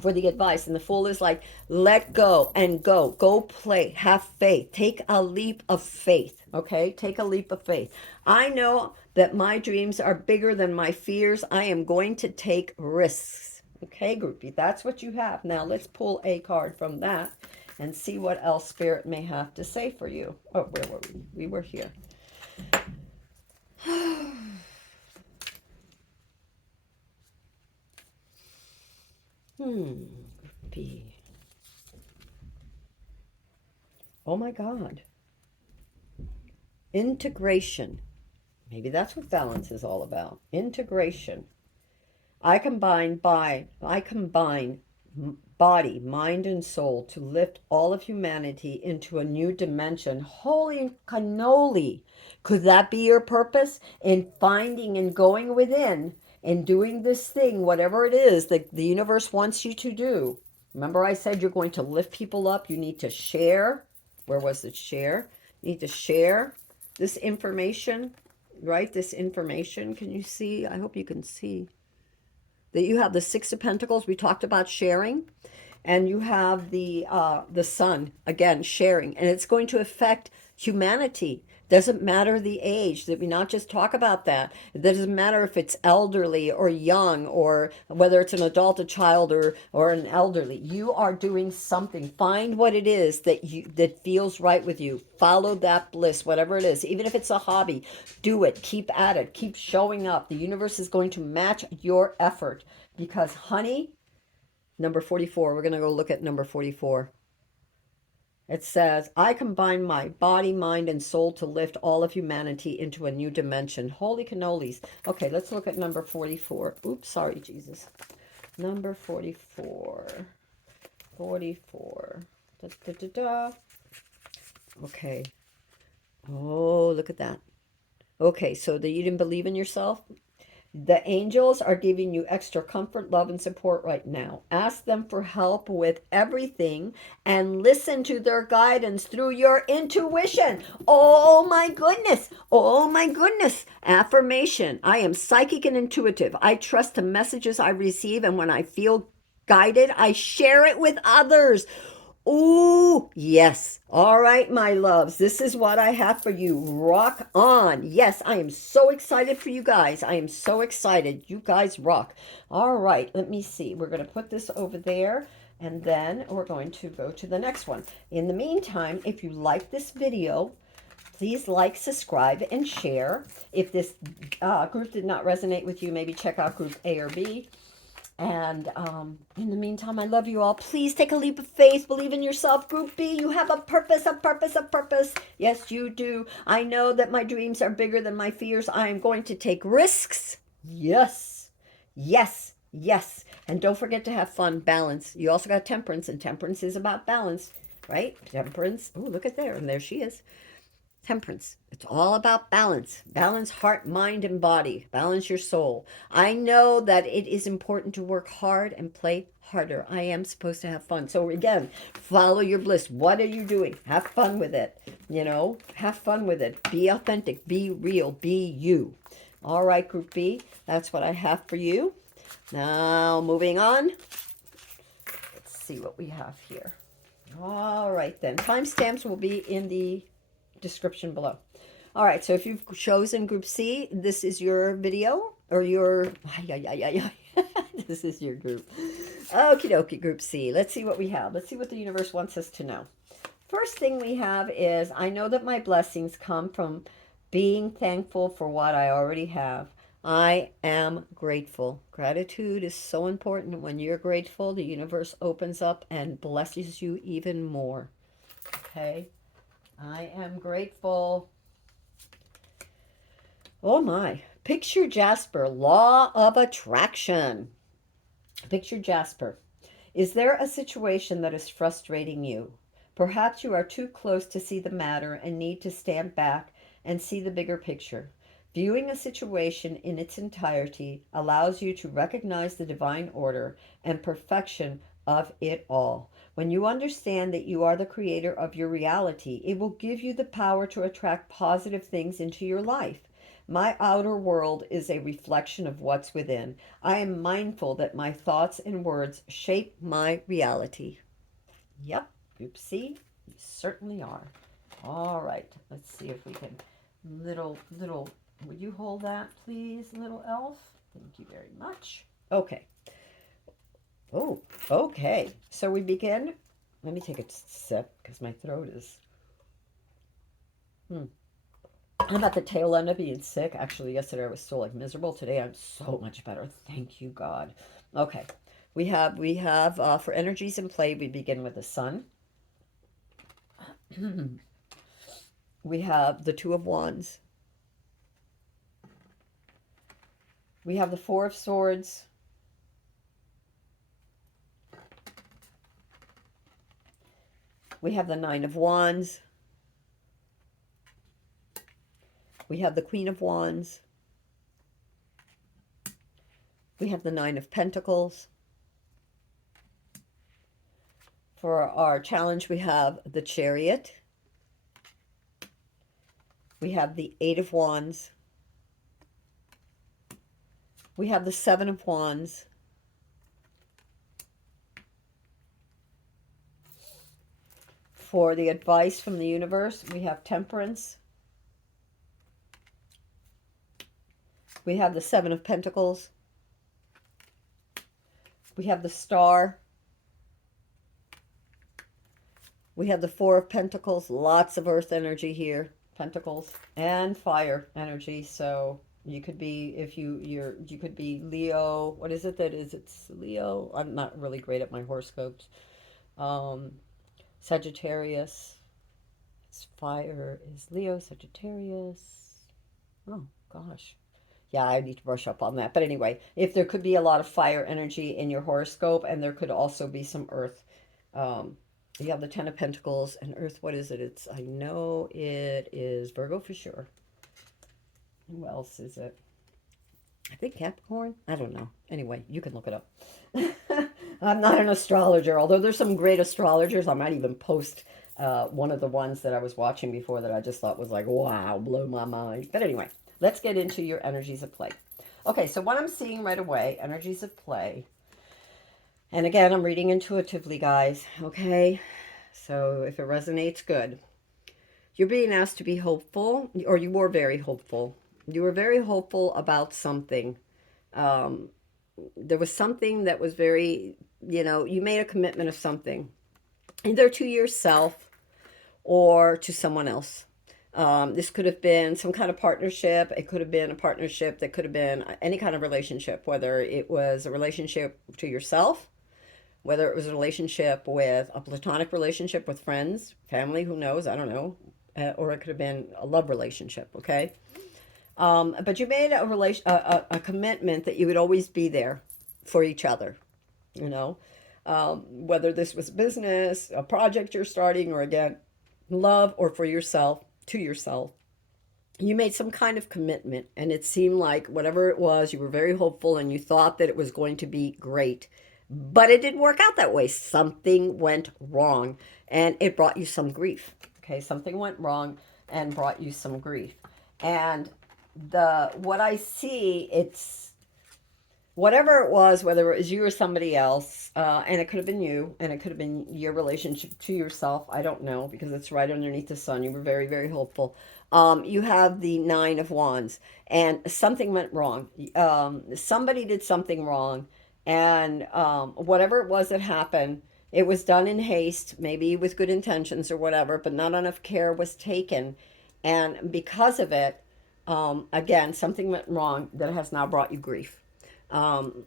for the advice. And the Fool is like, let go and go play, have faith, take a leap of faith. Okay, take a leap of faith. I know that my dreams are bigger than my fears. I am going to take risks. Okay, groupie, that's what you have. Now let's pull a card from that and see what else Spirit may have to say for you. Oh, where were we? We were here. B. Oh my God. Integration. Maybe that's what balance is all about. Integration. I combine body, mind, and soul to lift all of humanity into a new dimension. Holy cannoli. Could that be your purpose in finding and going within and doing this thing, whatever it is that the universe wants you to do? Remember I said you're going to lift people up. You need to share. Where was it? Share. You need to share this information, right? This information. Can you see? I hope you can see that you have the Six of Pentacles. We talked about sharing, and you have the Sun, again, sharing, and it's going to affect humanity. Doesn't matter the age. That we not just talk about that. It doesn't matter if it's elderly or young, or whether it's an adult, a child, or an elderly. You are doing something. Find what it is that feels right with you. Follow that bliss, whatever it is. Even if it's a hobby, do it. Keep at it. Keep showing up. The universe is going to match your effort, because, honey, number 44. We're going to go look at number 44. It says, I combine my body, mind, and soul to lift all of humanity into a new dimension. Holy cannolis. Okay, let's look at number 44. Oops, sorry, Jesus. Number 44. 44. Da, da, da, da. Okay. Oh, look at that. Okay, so that you didn't believe in yourself? The angels are giving you extra comfort, love, and support right now. Ask them for help with everything and listen to their guidance through your intuition. Oh my goodness. Oh my goodness. Affirmation. I am psychic and intuitive. I trust the messages I receive, and when I feel guided, I share it with others. Oh, yes. All right, my loves. This is what I have for you. Rock on. Yes, I am so excited for you guys. I am so excited. You guys rock. All right, let me see. We're going to put this over there, and then we're going to go to the next one. In the meantime, if you like this video, please like, subscribe, and share. If this group did not resonate with you, maybe check out group A or B. And in the meantime, I love you all. Please take a leap of faith. Believe in yourself. Group B, you have a purpose, a purpose, a purpose. Yes, you do. I know that my dreams are bigger than my fears. I am going to take risks. Yes, yes, yes. And don't forget to have fun, balance. You also got temperance, and temperance is about balance, right? Temperance. Oh, look at there. And there she is. Temperance. It's all about balance. Balance heart, mind, and body. Balance your soul. I know that it is important to work hard and play harder. I am supposed to have fun. So again, follow your bliss. What are you doing? Have fun with it. You know, have fun with it. Be authentic. Be real. Be you. All right, Group B. That's what I have for you. Now, moving on. Let's see what we have here. All right, then. Timestamps will be in the description below. All right, so if you've chosen Group C, this is your video, or your, this is your group. Okie dokie, Group C. Let's see what we have. Let's see what the universe wants us to know. First thing we have is, I know that my blessings come from being thankful for what I already have. I am grateful. Gratitude is so important. When you're grateful, the universe opens up and blesses you even more. Okay? I am grateful. Oh my. Picture Jasper, law of attraction. Picture Jasper. Is there a situation that is frustrating you? Perhaps you are too close to see the matter and need to stand back and see the bigger picture. Viewing a situation in its entirety allows you to recognize the divine order and perfection of it all. When you understand that you are the creator of your reality, it will give you the power to attract positive things into your life. My outer world is a reflection of what's within. I am mindful that my thoughts and words shape my reality. Yep, oopsie, you certainly are. All right, let's see if we can. Little, would you hold that, please, little elf? Thank you very much. Okay. Oh, okay. So we begin. Let me take a sip because my throat is. Hmm. I'm at the tail end of being sick. Actually, yesterday I was still like miserable. Today I'm so much better. Thank you, God. Okay. We have for energies in play, we begin with the sun. We have the two of wands. We have the four of swords. We have the nine of wands. We have the queen of wands. We have the nine of pentacles. For our challenge, we have the chariot. We have the eight of wands. We have the seven of wands. For the advice from the universe, we have temperance. We have the seven of pentacles. We have the star. We have the four of pentacles. Lots of earth energy here. Pentacles and fire energy. So you could be, if you could be Leo. What is it that is? It's Leo. I'm not really great at my horoscopes. Um, Sagittarius. It's fire is Leo, Sagittarius. Oh gosh. Yeah, I need to brush up on that. But anyway, if there could be a lot of fire energy in your horoscope, and there could also be some earth. Um, you have the Ten of Pentacles and Earth. What is it? I know it is Virgo for sure. Who else is it? I think Capricorn. I don't know. Anyway, you can look it up. I'm not an astrologer, although there's some great astrologers. I might even post one of the ones that I was watching before that I just thought was like, wow, blew my mind. But anyway, let's get into your energies of play. Okay, so what I'm seeing right away, energies of play. And again, I'm reading intuitively, guys. Okay, so if it resonates, good. You're being asked to be hopeful, or you were very hopeful. You were very hopeful about something. Um, there was something that was very, you made a commitment of something, either to yourself or to someone else. This could have been some kind of partnership. It could have been a partnership that could have been any kind of relationship, whether it was a relationship to yourself, whether it was a relationship with a platonic relationship with friends, family, who knows, I don't know, or it could have been a love relationship, okay? But you made a commitment that you would always be there for each other, you know, whether this was business, a project you're starting, or again, love, or for yourself, to yourself. You made some kind of commitment, and it seemed like whatever it was, you were very hopeful and you thought that it was going to be great. But it didn't work out that way. Something went wrong, and it brought you some grief. Okay, something went wrong and brought you some grief. And the what I see, it's whatever it was, whether it was you or somebody else, and it could have been you, and it could have been your relationship to yourself. I don't know, because it's right underneath the sun. You were very, very hopeful. You have the nine of wands, and something went wrong. Somebody did something wrong, and whatever it was that happened, it was done in haste, maybe with good intentions or whatever, but not enough care was taken. And because of it, again, something went wrong that has now brought you grief. Um,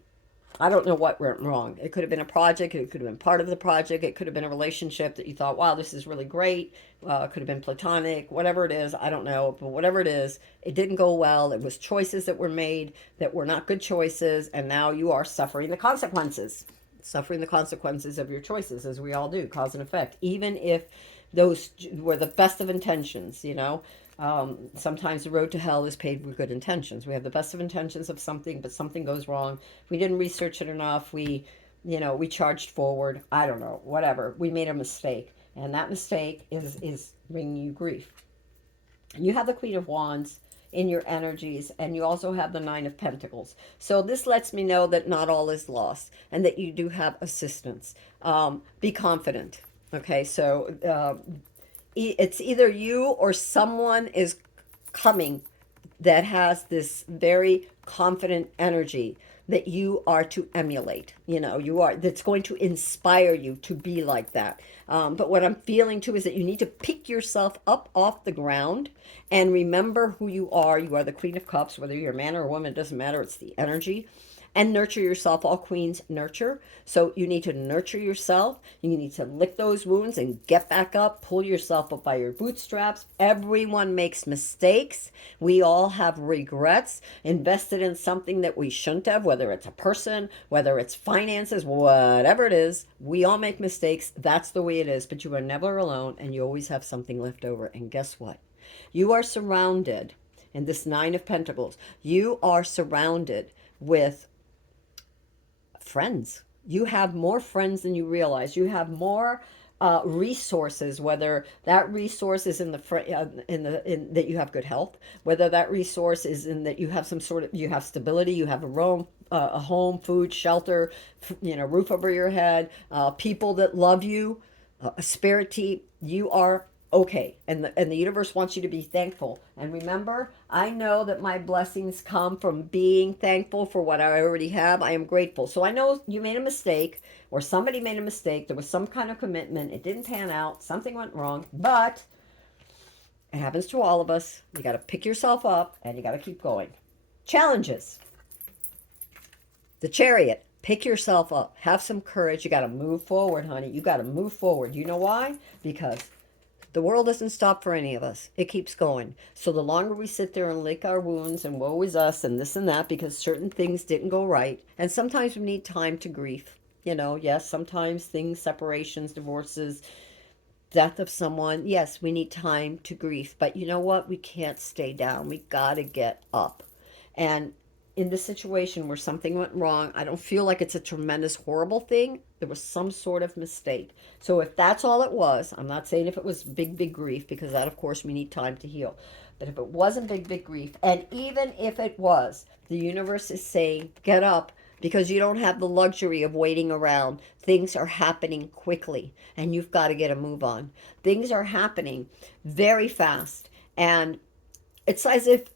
I don't know what went wrong. It could have been a project. It could have been part of the project. It could have been a relationship that you thought, wow, this is really great. It could have been platonic, whatever it is. I don't know. But whatever it is, it didn't go well. It was choices that were made that were not good choices. And now you are suffering the consequences. Suffering the consequences of your choices, as we all do, cause and effect. Even if those were the best of intentions, you know. Sometimes the road to hell is paved with good intentions. We have the best of intentions of something, but something goes wrong. We didn't research it enough. We charged forward. I don't know, whatever. We made a mistake, and that mistake is bringing you grief. And you have the Queen of Wands in your energies, and you also have the Nine of Pentacles. So this lets me know that not all is lost, and that you do have assistance. Be confident. Okay, so it's either you or someone is coming that has this very confident energy that you are to emulate. That's going to inspire you to be like that. But what I'm feeling too is that you need to pick yourself up off the ground and remember who you are. You are the Queen of Cups, whether you're a man or a woman, it doesn't matter. It's the energy. And nurture yourself. All queens nurture. So you need to nurture yourself. You need to lick those wounds and get back up. Pull yourself up by your bootstraps. Everyone makes mistakes. We all have regrets. Invested in something that we shouldn't have, whether it's a person, whether it's finances, whatever it is. We all make mistakes. That's the way it is. But you are never alone, and you always have something left over. And guess what? You are surrounded, in this Nine of Pentacles, you are surrounded with friends. You have more friends than you realize. You have more resources, whether that resource is in in that you have good health, whether that resource is in that you have you have stability, you have a home, food, shelter, roof over your head, people that love you, a spirit team. You are okay, and the universe wants you to be thankful. And remember, I know that my blessings come from being thankful for what I already have. I am grateful. So I know you made a mistake, or somebody made a mistake. There was some kind of commitment, it didn't pan out, something went wrong, but it happens to all of us. You got to pick yourself up and you got to keep going. Challenges. The Chariot. Pick yourself up, have some courage. You got to move forward, honey. You got to move forward. You know why? Because the world doesn't stop for any of us. It keeps going. So the longer we sit there and lick our wounds and woe is us and this and that because certain things didn't go right, and sometimes we need time to grieve. Yes, sometimes things, separations, divorces, death of someone, yes, we need time to grieve. But you know what? We can't stay down. We got to get up. And in this situation where something went wrong, I don't feel like it's a tremendous, horrible thing. There was some sort of mistake. So if that's all it was, I'm not saying if it was big, big grief, because that, of course, we need time to heal. But if it wasn't big, big grief, and even if it was, the universe is saying, get up, because you don't have the luxury of waiting around. Things are happening quickly, and you've got to get a move on. Things are happening very fast, and it's as if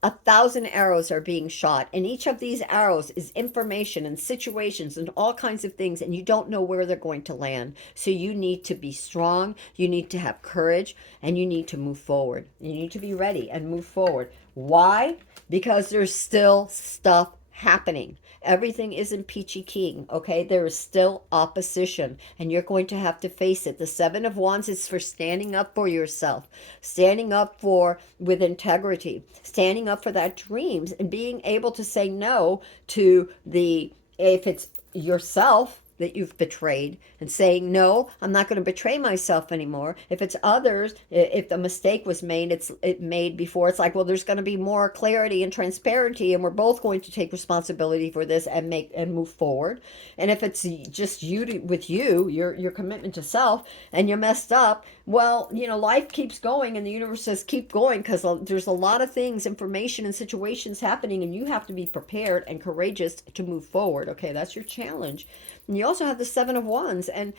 1,000 arrows are being shot, and each of these arrows is information and situations and all kinds of things, and you don't know where they're going to land. So you need to be strong, you need to have courage, and you need to move forward. You need to be ready and move forward. Why? Because there's still stuff happening. Everything isn't peachy keen, okay? There is still opposition, and you're going to have to face it. The Seven of Wands is for standing up for yourself, standing up with integrity, standing up for that dreams, and being able to say no to if it's yourself that you've betrayed, and saying, no, I'm not going to betray myself anymore. If it's others, if the mistake was made, it made before, it's like, well, there's going to be more clarity and transparency, and we're both going to take responsibility for this and move forward. And if it's just your commitment to self, and you're messed up, well, life keeps going, and the universe says keep going, because there's a lot of things, information and situations happening, and you have to be prepared and courageous to move forward. Okay, that's your challenge. And you also have the Seven of Wands, and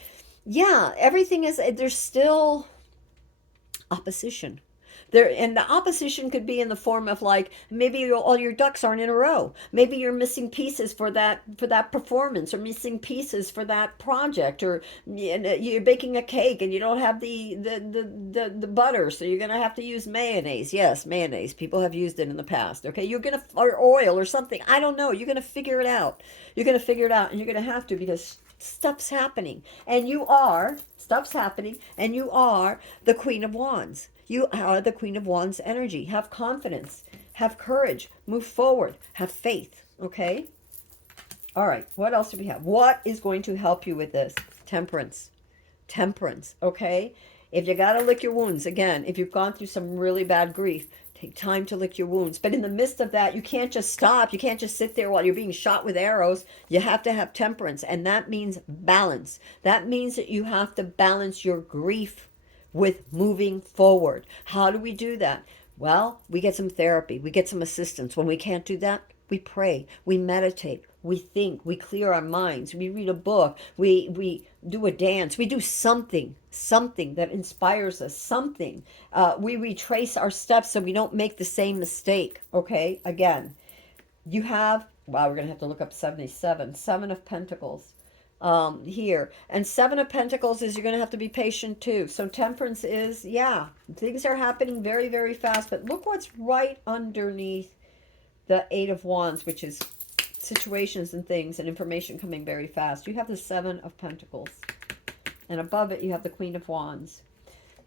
yeah, there's still opposition, There, and the opposition could be in the form of like maybe all your ducks aren't in a row. Maybe you're missing pieces for that performance, or missing pieces for that project, or you're baking a cake and you don't have the butter, so you're gonna have to use mayonnaise. Yes, mayonnaise. People have used it in the past. Okay, you're gonna, or oil or something. I don't know. You're gonna figure it out. You're gonna figure it out, and you're gonna have to, because stuff's happening, and you are stuff's happening, and you are the Queen of Wands. You are the Queen of Wands energy. Have confidence, have courage, move forward, have faith. Okay. All right. What else do we have? What is going to help you with this? Temperance. Temperance. Okay. If you got to lick your wounds, again, if you've gone through some really bad grief, take time to lick your wounds. But in the midst of that, you can't just stop. You can't just sit there while you're being shot with arrows. You have to have temperance. And that means balance. That means that you have to balance your grief with moving forward. How do we do that? Well, we get some therapy, we get some assistance. When we can't do that, we pray, we meditate, we think, we clear our minds, we read a book, we do a dance, we do something that inspires us, something. We retrace our steps so we don't make the same mistake. Okay, again, you have, wow, we're going to have to look up 77, Seven of Pentacles here. And Seven of Pentacles is you're going to have to be patient too. So temperance is, yeah, things are happening very, very fast. But look what's right underneath the Eight of Wands, which is situations and things and information coming very fast. You have the Seven of Pentacles. And above it, you have the Queen of Wands.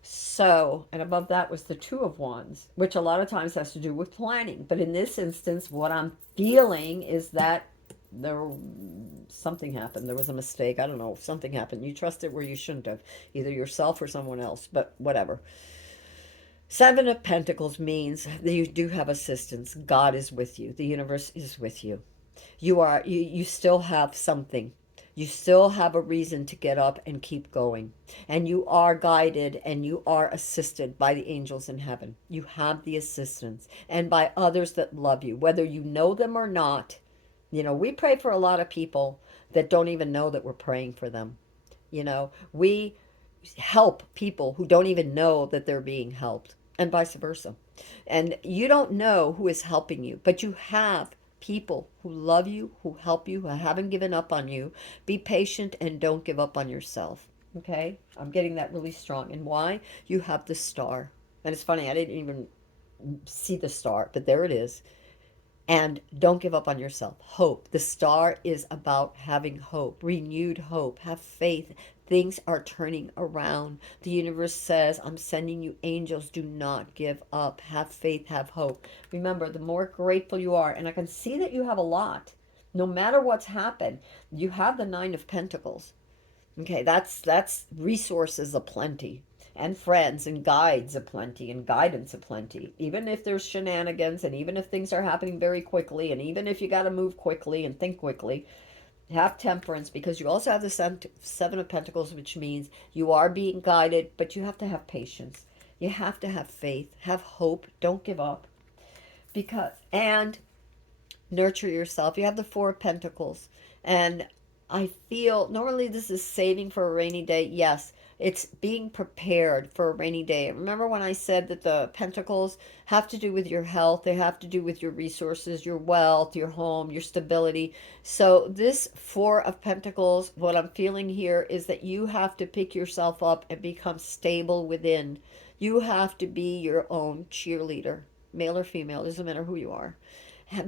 So, and above that was the Two of Wands, which a lot of times has to do with planning. But in this instance, what I'm feeling is that there something happened. There was a mistake. I don't know. Something happened. You trusted where you shouldn't have, either yourself or someone else, but whatever. Seven of Pentacles means that you do have assistance. God is with you. The universe is with you. You still have something. You still have a reason to get up and keep going. And you are guided and you are assisted by the angels in heaven. You have the assistance, and by others that love you, whether you know them or not. You know, we pray for a lot of people that don't even know that we're praying for them. You know, we help people who don't even know that they're being helped, and vice versa. And you don't know who is helping you, but you have people who love you, who help you, who haven't given up on you. Be patient and don't give up on yourself. Okay? I'm getting that really strong. And why? You have the star. And it's funny, I didn't even see the star, but there it is. And don't give up on yourself. Hope. The star is about having hope, renewed hope. Have faith. Things are turning around. The universe says, I'm sending you angels. Do not give up. Have faith. Have hope. Remember, the more grateful you are, and I can see that you have a lot. No matter what's happened, you have the Nine of Pentacles. Okay, that's resources aplenty, and friends and guides aplenty, and guidance aplenty. Even if there's shenanigans, and even if things are happening very quickly, and even if you got to move quickly and think quickly, have temperance, because you also have the Seven of Pentacles, which means you are being guided, but you have to have patience. You have to have faith, have hope, don't give up, because and nurture yourself. You have the Four of Pentacles, and I feel normally this is saving for a rainy day. Yes, it's being prepared for a rainy day. Remember when I said that the pentacles have to do with your health, they have to do with your resources, your wealth, your home, your stability. So this Four of Pentacles, what I'm feeling here is that you have to pick yourself up and become stable within. You have to be your own cheerleader, male or female, doesn't matter who you are.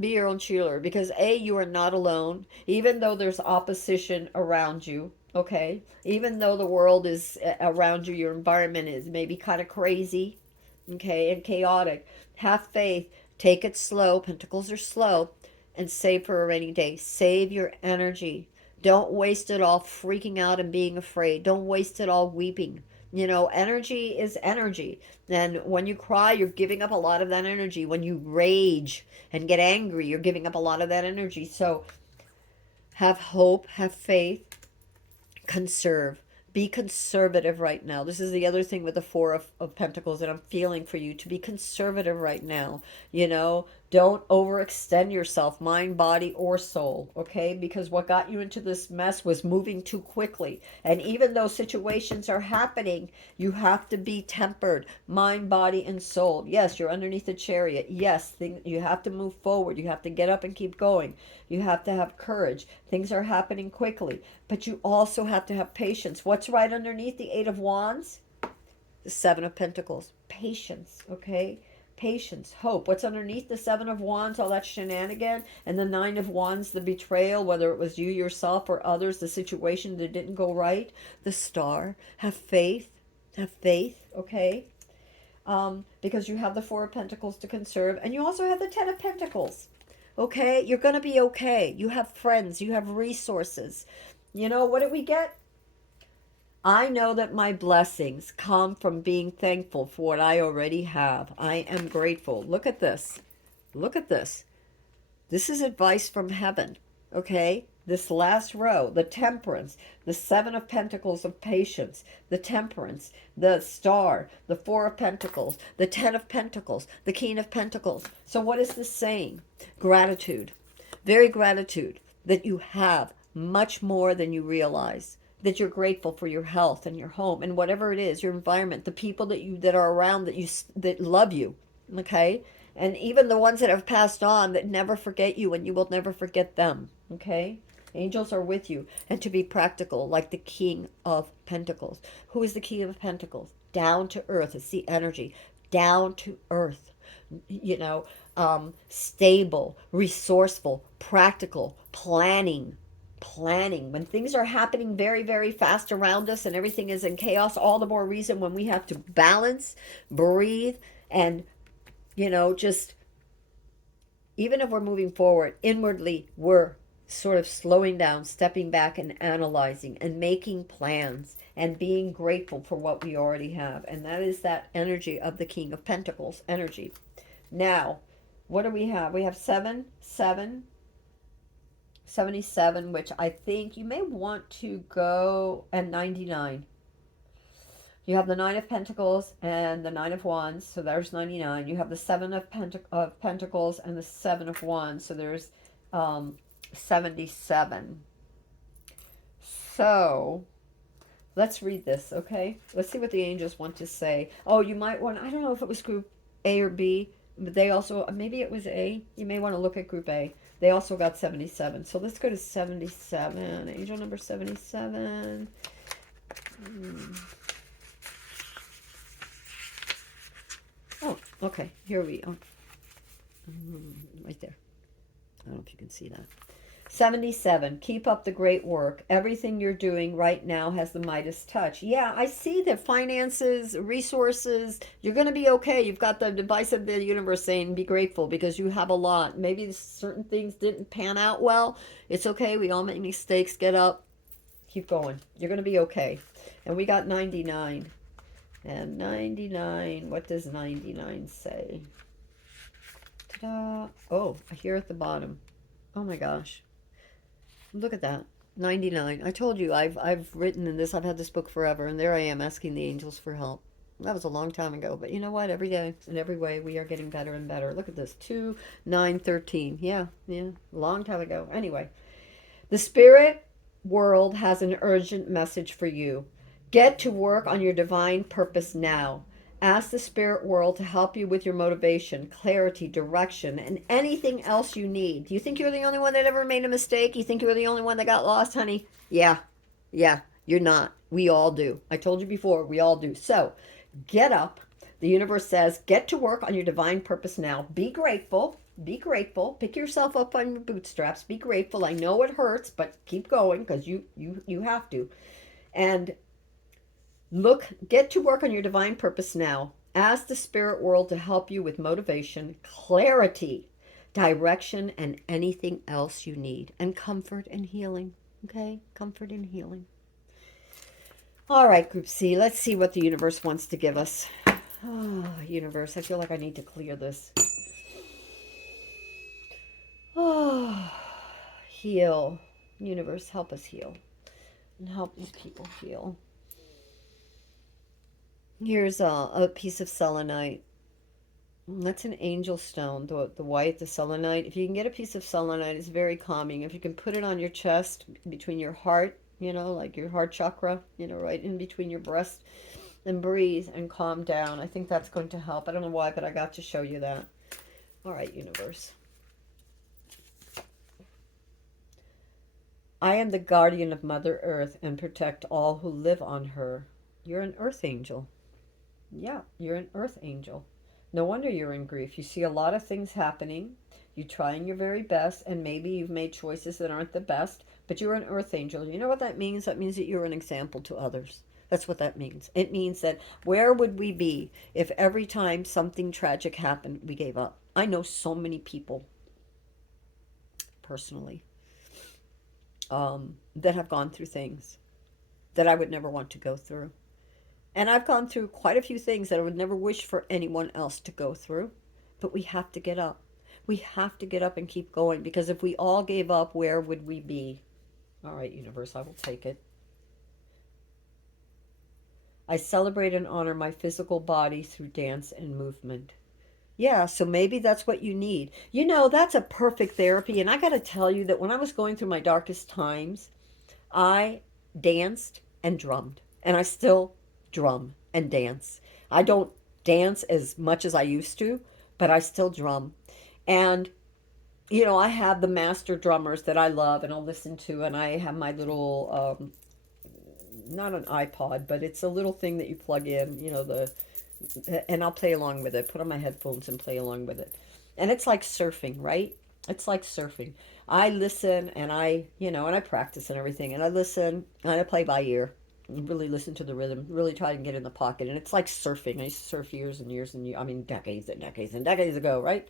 Be your own cheerleader, because A, you are not alone, even though there's opposition around you. Okay, even though the world is around you, your environment is maybe kind of crazy, okay, and chaotic. Have faith. Take it slow. Pentacles are slow. And save for a rainy day. Save your energy. Don't waste it all freaking out and being afraid. Don't waste it all weeping. You know, energy is energy. And when you cry, you're giving up a lot of that energy. When you rage and get angry, you're giving up a lot of that energy. So have hope, have faith, conserve. Be conservative right now. This is the other thing with the Four of Pentacles that I'm feeling for you, to be conservative right now. You know, Don't overextend yourself, mind, body, or soul, okay? Because what got you into this mess was moving too quickly. And even though situations are happening, you have to be tempered, mind, body, and soul. Yes, you're underneath the chariot. Yes, you have to move forward. You have to get up and keep going. You have to have courage. Things are happening quickly. But you also have to have patience. What's right underneath the Eight of Wands? The Seven of Pentacles. Patience, okay? Patience, hope. What's underneath the Seven of Wands? All that shenanigan. And the Nine of Wands, the betrayal, whether it was you yourself or others, the situation that didn't go right. The Star. Have faith. Have faith, okay? Because you have the Four of Pentacles to conserve. And you also have the Ten of Pentacles. Okay? You're going to be okay. You have friends. You have resources. You know, what did we get? I know that my blessings come from being thankful for what I already have. I am grateful. Look at this. Look at this. This is advice from heaven. Okay? This last row, the Temperance, the Seven of Pentacles of Patience, the Temperance, the Star, the Four of Pentacles, the Ten of Pentacles, the King of Pentacles. So what is this saying? Gratitude. Very gratitude that you have much more than you realize, that you're grateful for your health and your home and whatever it is, your environment, the people that are around that love you, okay? And even the ones that have passed on that never forget you, and you will never forget them, okay? Angels are with you. And to be practical, like the King of Pentacles. Who is the King of Pentacles? Down to earth. It's the energy. Down to earth. You know, stable, resourceful, practical, planning. When things are happening very, very fast around us and everything is in chaos, all the more reason when we have to balance, breathe, and, just even if we're moving forward, inwardly, we're sort of slowing down, stepping back, and analyzing and making plans and being grateful for what we already have. And that is that energy of the King of Pentacles energy. Now, what do we have? We have 77, which I think you may want to go, and 99. You have the Nine of Pentacles and the Nine of Wands, so there's 99. You have the Seven of Pentacles and the Seven of Wands, so there's 77. So let's read this, okay? Let's see what the angels want to say. Oh, you might want, I don't know if it was group A or B, but they also, maybe it was A. You may want to look at group A. They also got 77. So let's go to 77. Angel number 77. Oh, okay. Here we are. Right there. I don't know if you can see that. 77. Keep up the great work. Everything you're doing right now has the Midas touch. Yeah, I see the finances, resources. You're going to be okay. You've got the device of the universe saying be grateful because you have a lot. Maybe certain things didn't pan out well. It's okay. We all make mistakes. Get up. Keep going. You're going to be okay. And we got 99. And 99, what does 99 say? Ta-da! Oh, here at the bottom. Oh my gosh. Look at that. 99. I told you I've written in this. I've had this book forever, and there I am asking the angels for help. That was a long time ago, but you know what? Every day, in every way, we are getting better and better. Look at this. 2, 9, 13. Yeah, a long time ago. Anyway, the spirit world has an urgent message for you. Get to work on your divine purpose now. Ask the spirit world to help you with your motivation, clarity, direction, and anything else you need. Do you think you're the only one that ever made a mistake? You think you're the only one that got lost, honey? Yeah, you're not. We all do. I told you before, we all do. So, get up. The universe says, get to work on your divine purpose now. Be grateful. Be grateful. Pick yourself up on your bootstraps. Be grateful. I know it hurts, but keep going because you have to. And get to work on your divine purpose now. Ask the spirit world to help you with motivation, clarity, direction, and anything else you need. And comfort and healing. Okay? Comfort and healing. All right, Group C. Let's see what the universe wants to give us. Oh, universe. I feel like I need to clear this. Oh, heal. Universe, help us heal. And help these people heal. Here's a piece of selenite. That's an angel stone, the white, the selenite. If you can get a piece of selenite, it's very calming. If you can put it on your chest, between your heart, like your heart chakra, right in between your breast, and breathe and calm down. I think that's going to help. I don't know why, but I got to show you that. All right, universe. I am the guardian of Mother Earth and protect all who live on her. You're an earth angel. Yeah, you're an earth angel. No wonder you're in grief. You see a lot of things happening. You're trying your very best, and maybe you've made choices that aren't the best, but you're an earth angel. You know what that means? That means that you're an example to others. That's what that means. It means that where would we be if every time something tragic happened, we gave up? I know so many people personally that have gone through things that I would never want to go through. And I've gone through quite a few things that I would never wish for anyone else to go through. But we have to get up. We have to get up and keep going, because if we all gave up, where would we be? All right, universe, I will take it. I celebrate and honor my physical body through dance and movement. Yeah, so maybe that's what you need. That's a perfect therapy. And I got to tell you that when I was going through my darkest times, I danced and drummed, and I still drum and dance. I don't dance as much as I used to, but I still drum. And, I have the master drummers that I love and I'll listen to, and I have my little, not an iPod, but it's a little thing that you plug in, and I'll play along with it, put on my headphones and play along with it. And it's like surfing, right? It's like surfing. I listen and and I practice and everything, and I listen and I play by ear. Really listen to the rhythm, really try and get in the pocket. And it's like surfing. I used to surf years and years and years, I mean, decades and decades and decades ago, right?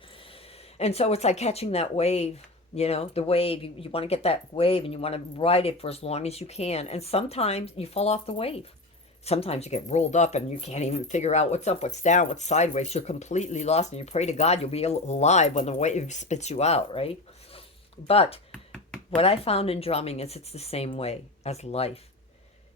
And so it's like catching that wave, the wave. You want to get that wave and you want to ride it for as long as you can. And sometimes you fall off the wave. Sometimes you get rolled up and you can't even figure out what's up, what's down, what's sideways. You're completely lost, and you pray to God you'll be alive when the wave spits you out, right? But what I found in drumming is it's the same way as life.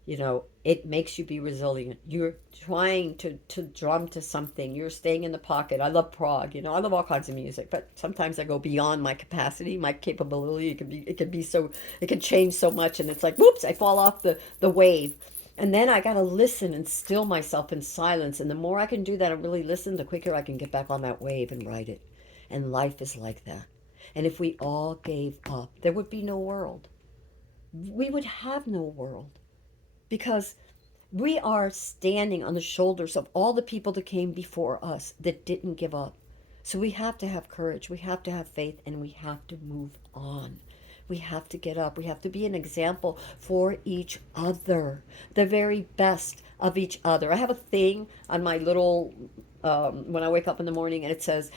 It makes you be resilient. You're trying to drum to something. You're staying in the pocket. I love prog. I love all kinds of music, but sometimes I go beyond my capacity, my capability. It can change so much, and it's like, whoops, I fall off the wave. And then I got to listen and still myself in silence. And the more I can do that and really listen, the quicker I can get back on that wave and ride it. And life is like that. And if we all gave up, there would be no world. We would have no world, because we are standing on the shoulders of all the people that came before us that didn't give up. So we have to have courage, we have to have faith, and we have to move on. We have to get up. We have to be an example for each other, the very best of each other. I have a thing on my little, when I wake up in the morning, and it says,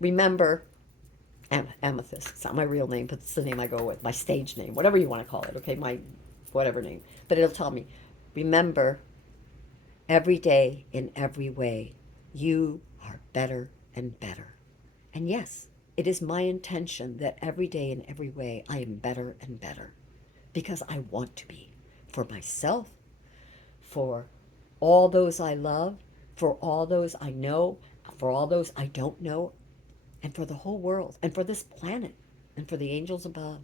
remember, Amethyst. It's not my real name, but it's the name I go with, my stage name, whatever you want to call it, okay? My whatever name. But it'll tell me, remember, every day in every way, you are better and better. And yes, it is my intention that every day in every way I am better and better, because I want to be, for myself, for all those I love, for all those I know, for all those I don't know, and for the whole world, and for this planet, and for the angels above,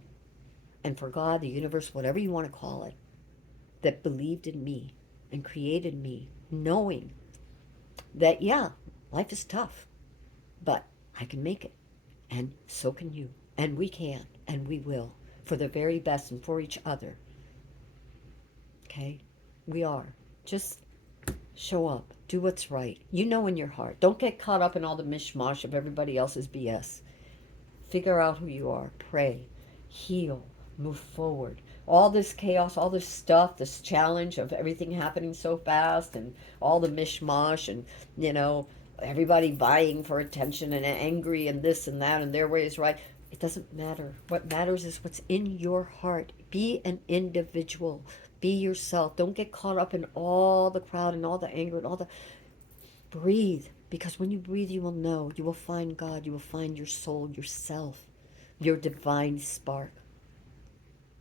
and for God, the universe, whatever you want to call it, that believed in me and created me, knowing that, yeah, life is tough, but I can make it. And so can you. And we can. And we will. For the very best and for each other. Okay? We are. Just show up. Do what's right. You know in your heart. Don't get caught up in all the mishmash of everybody else's BS. Figure out who you are. Pray. Heal. Move forward. All this chaos, all this stuff, this challenge of everything happening so fast, and all the mishmash, and, everybody vying for attention and angry and this and that, and their way is right. It doesn't matter. What matters is what's in your heart. Be an individual. Be yourself. Don't get caught up in all the crowd and all the anger and all the... Breathe. Because when you breathe, you will know. You will find God. You will find your soul, yourself, your divine spark.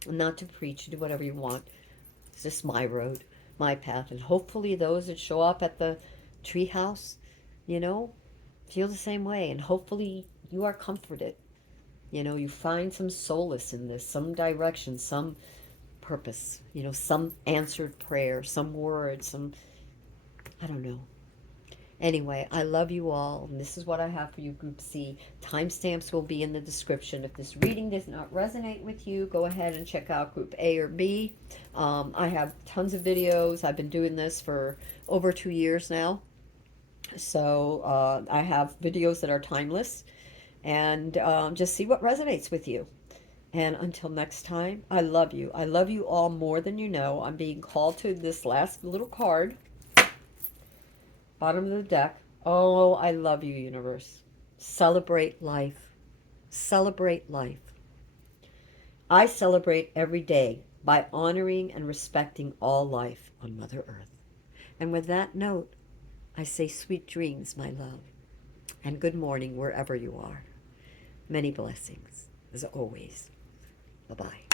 Not to preach. Do whatever you want. It's just my road, my path. And hopefully those that show up at the treehouse, feel the same way, and hopefully you are comforted. You know, you find some solace in this, some direction, some purpose, you know, some answered prayer, some word, some, I don't know. Anyway, I love you all, and this is what I have for you, Group C. Timestamps will be in the description. If this reading does not resonate with you, go ahead and check out Group A or B. I have tons of videos. I've been doing this for over 2 years now. So I have videos that are timeless, and just see what resonates with you. And until next time, I love you. I love you all more than you know. I'm being called to this last little card, bottom of the deck. Oh, I love you, universe. Celebrate life. Celebrate life. I celebrate every day by honoring and respecting all life on Mother Earth. And with that note, I say sweet dreams, my love, and good morning wherever you are. Many blessings, as always. Bye-bye.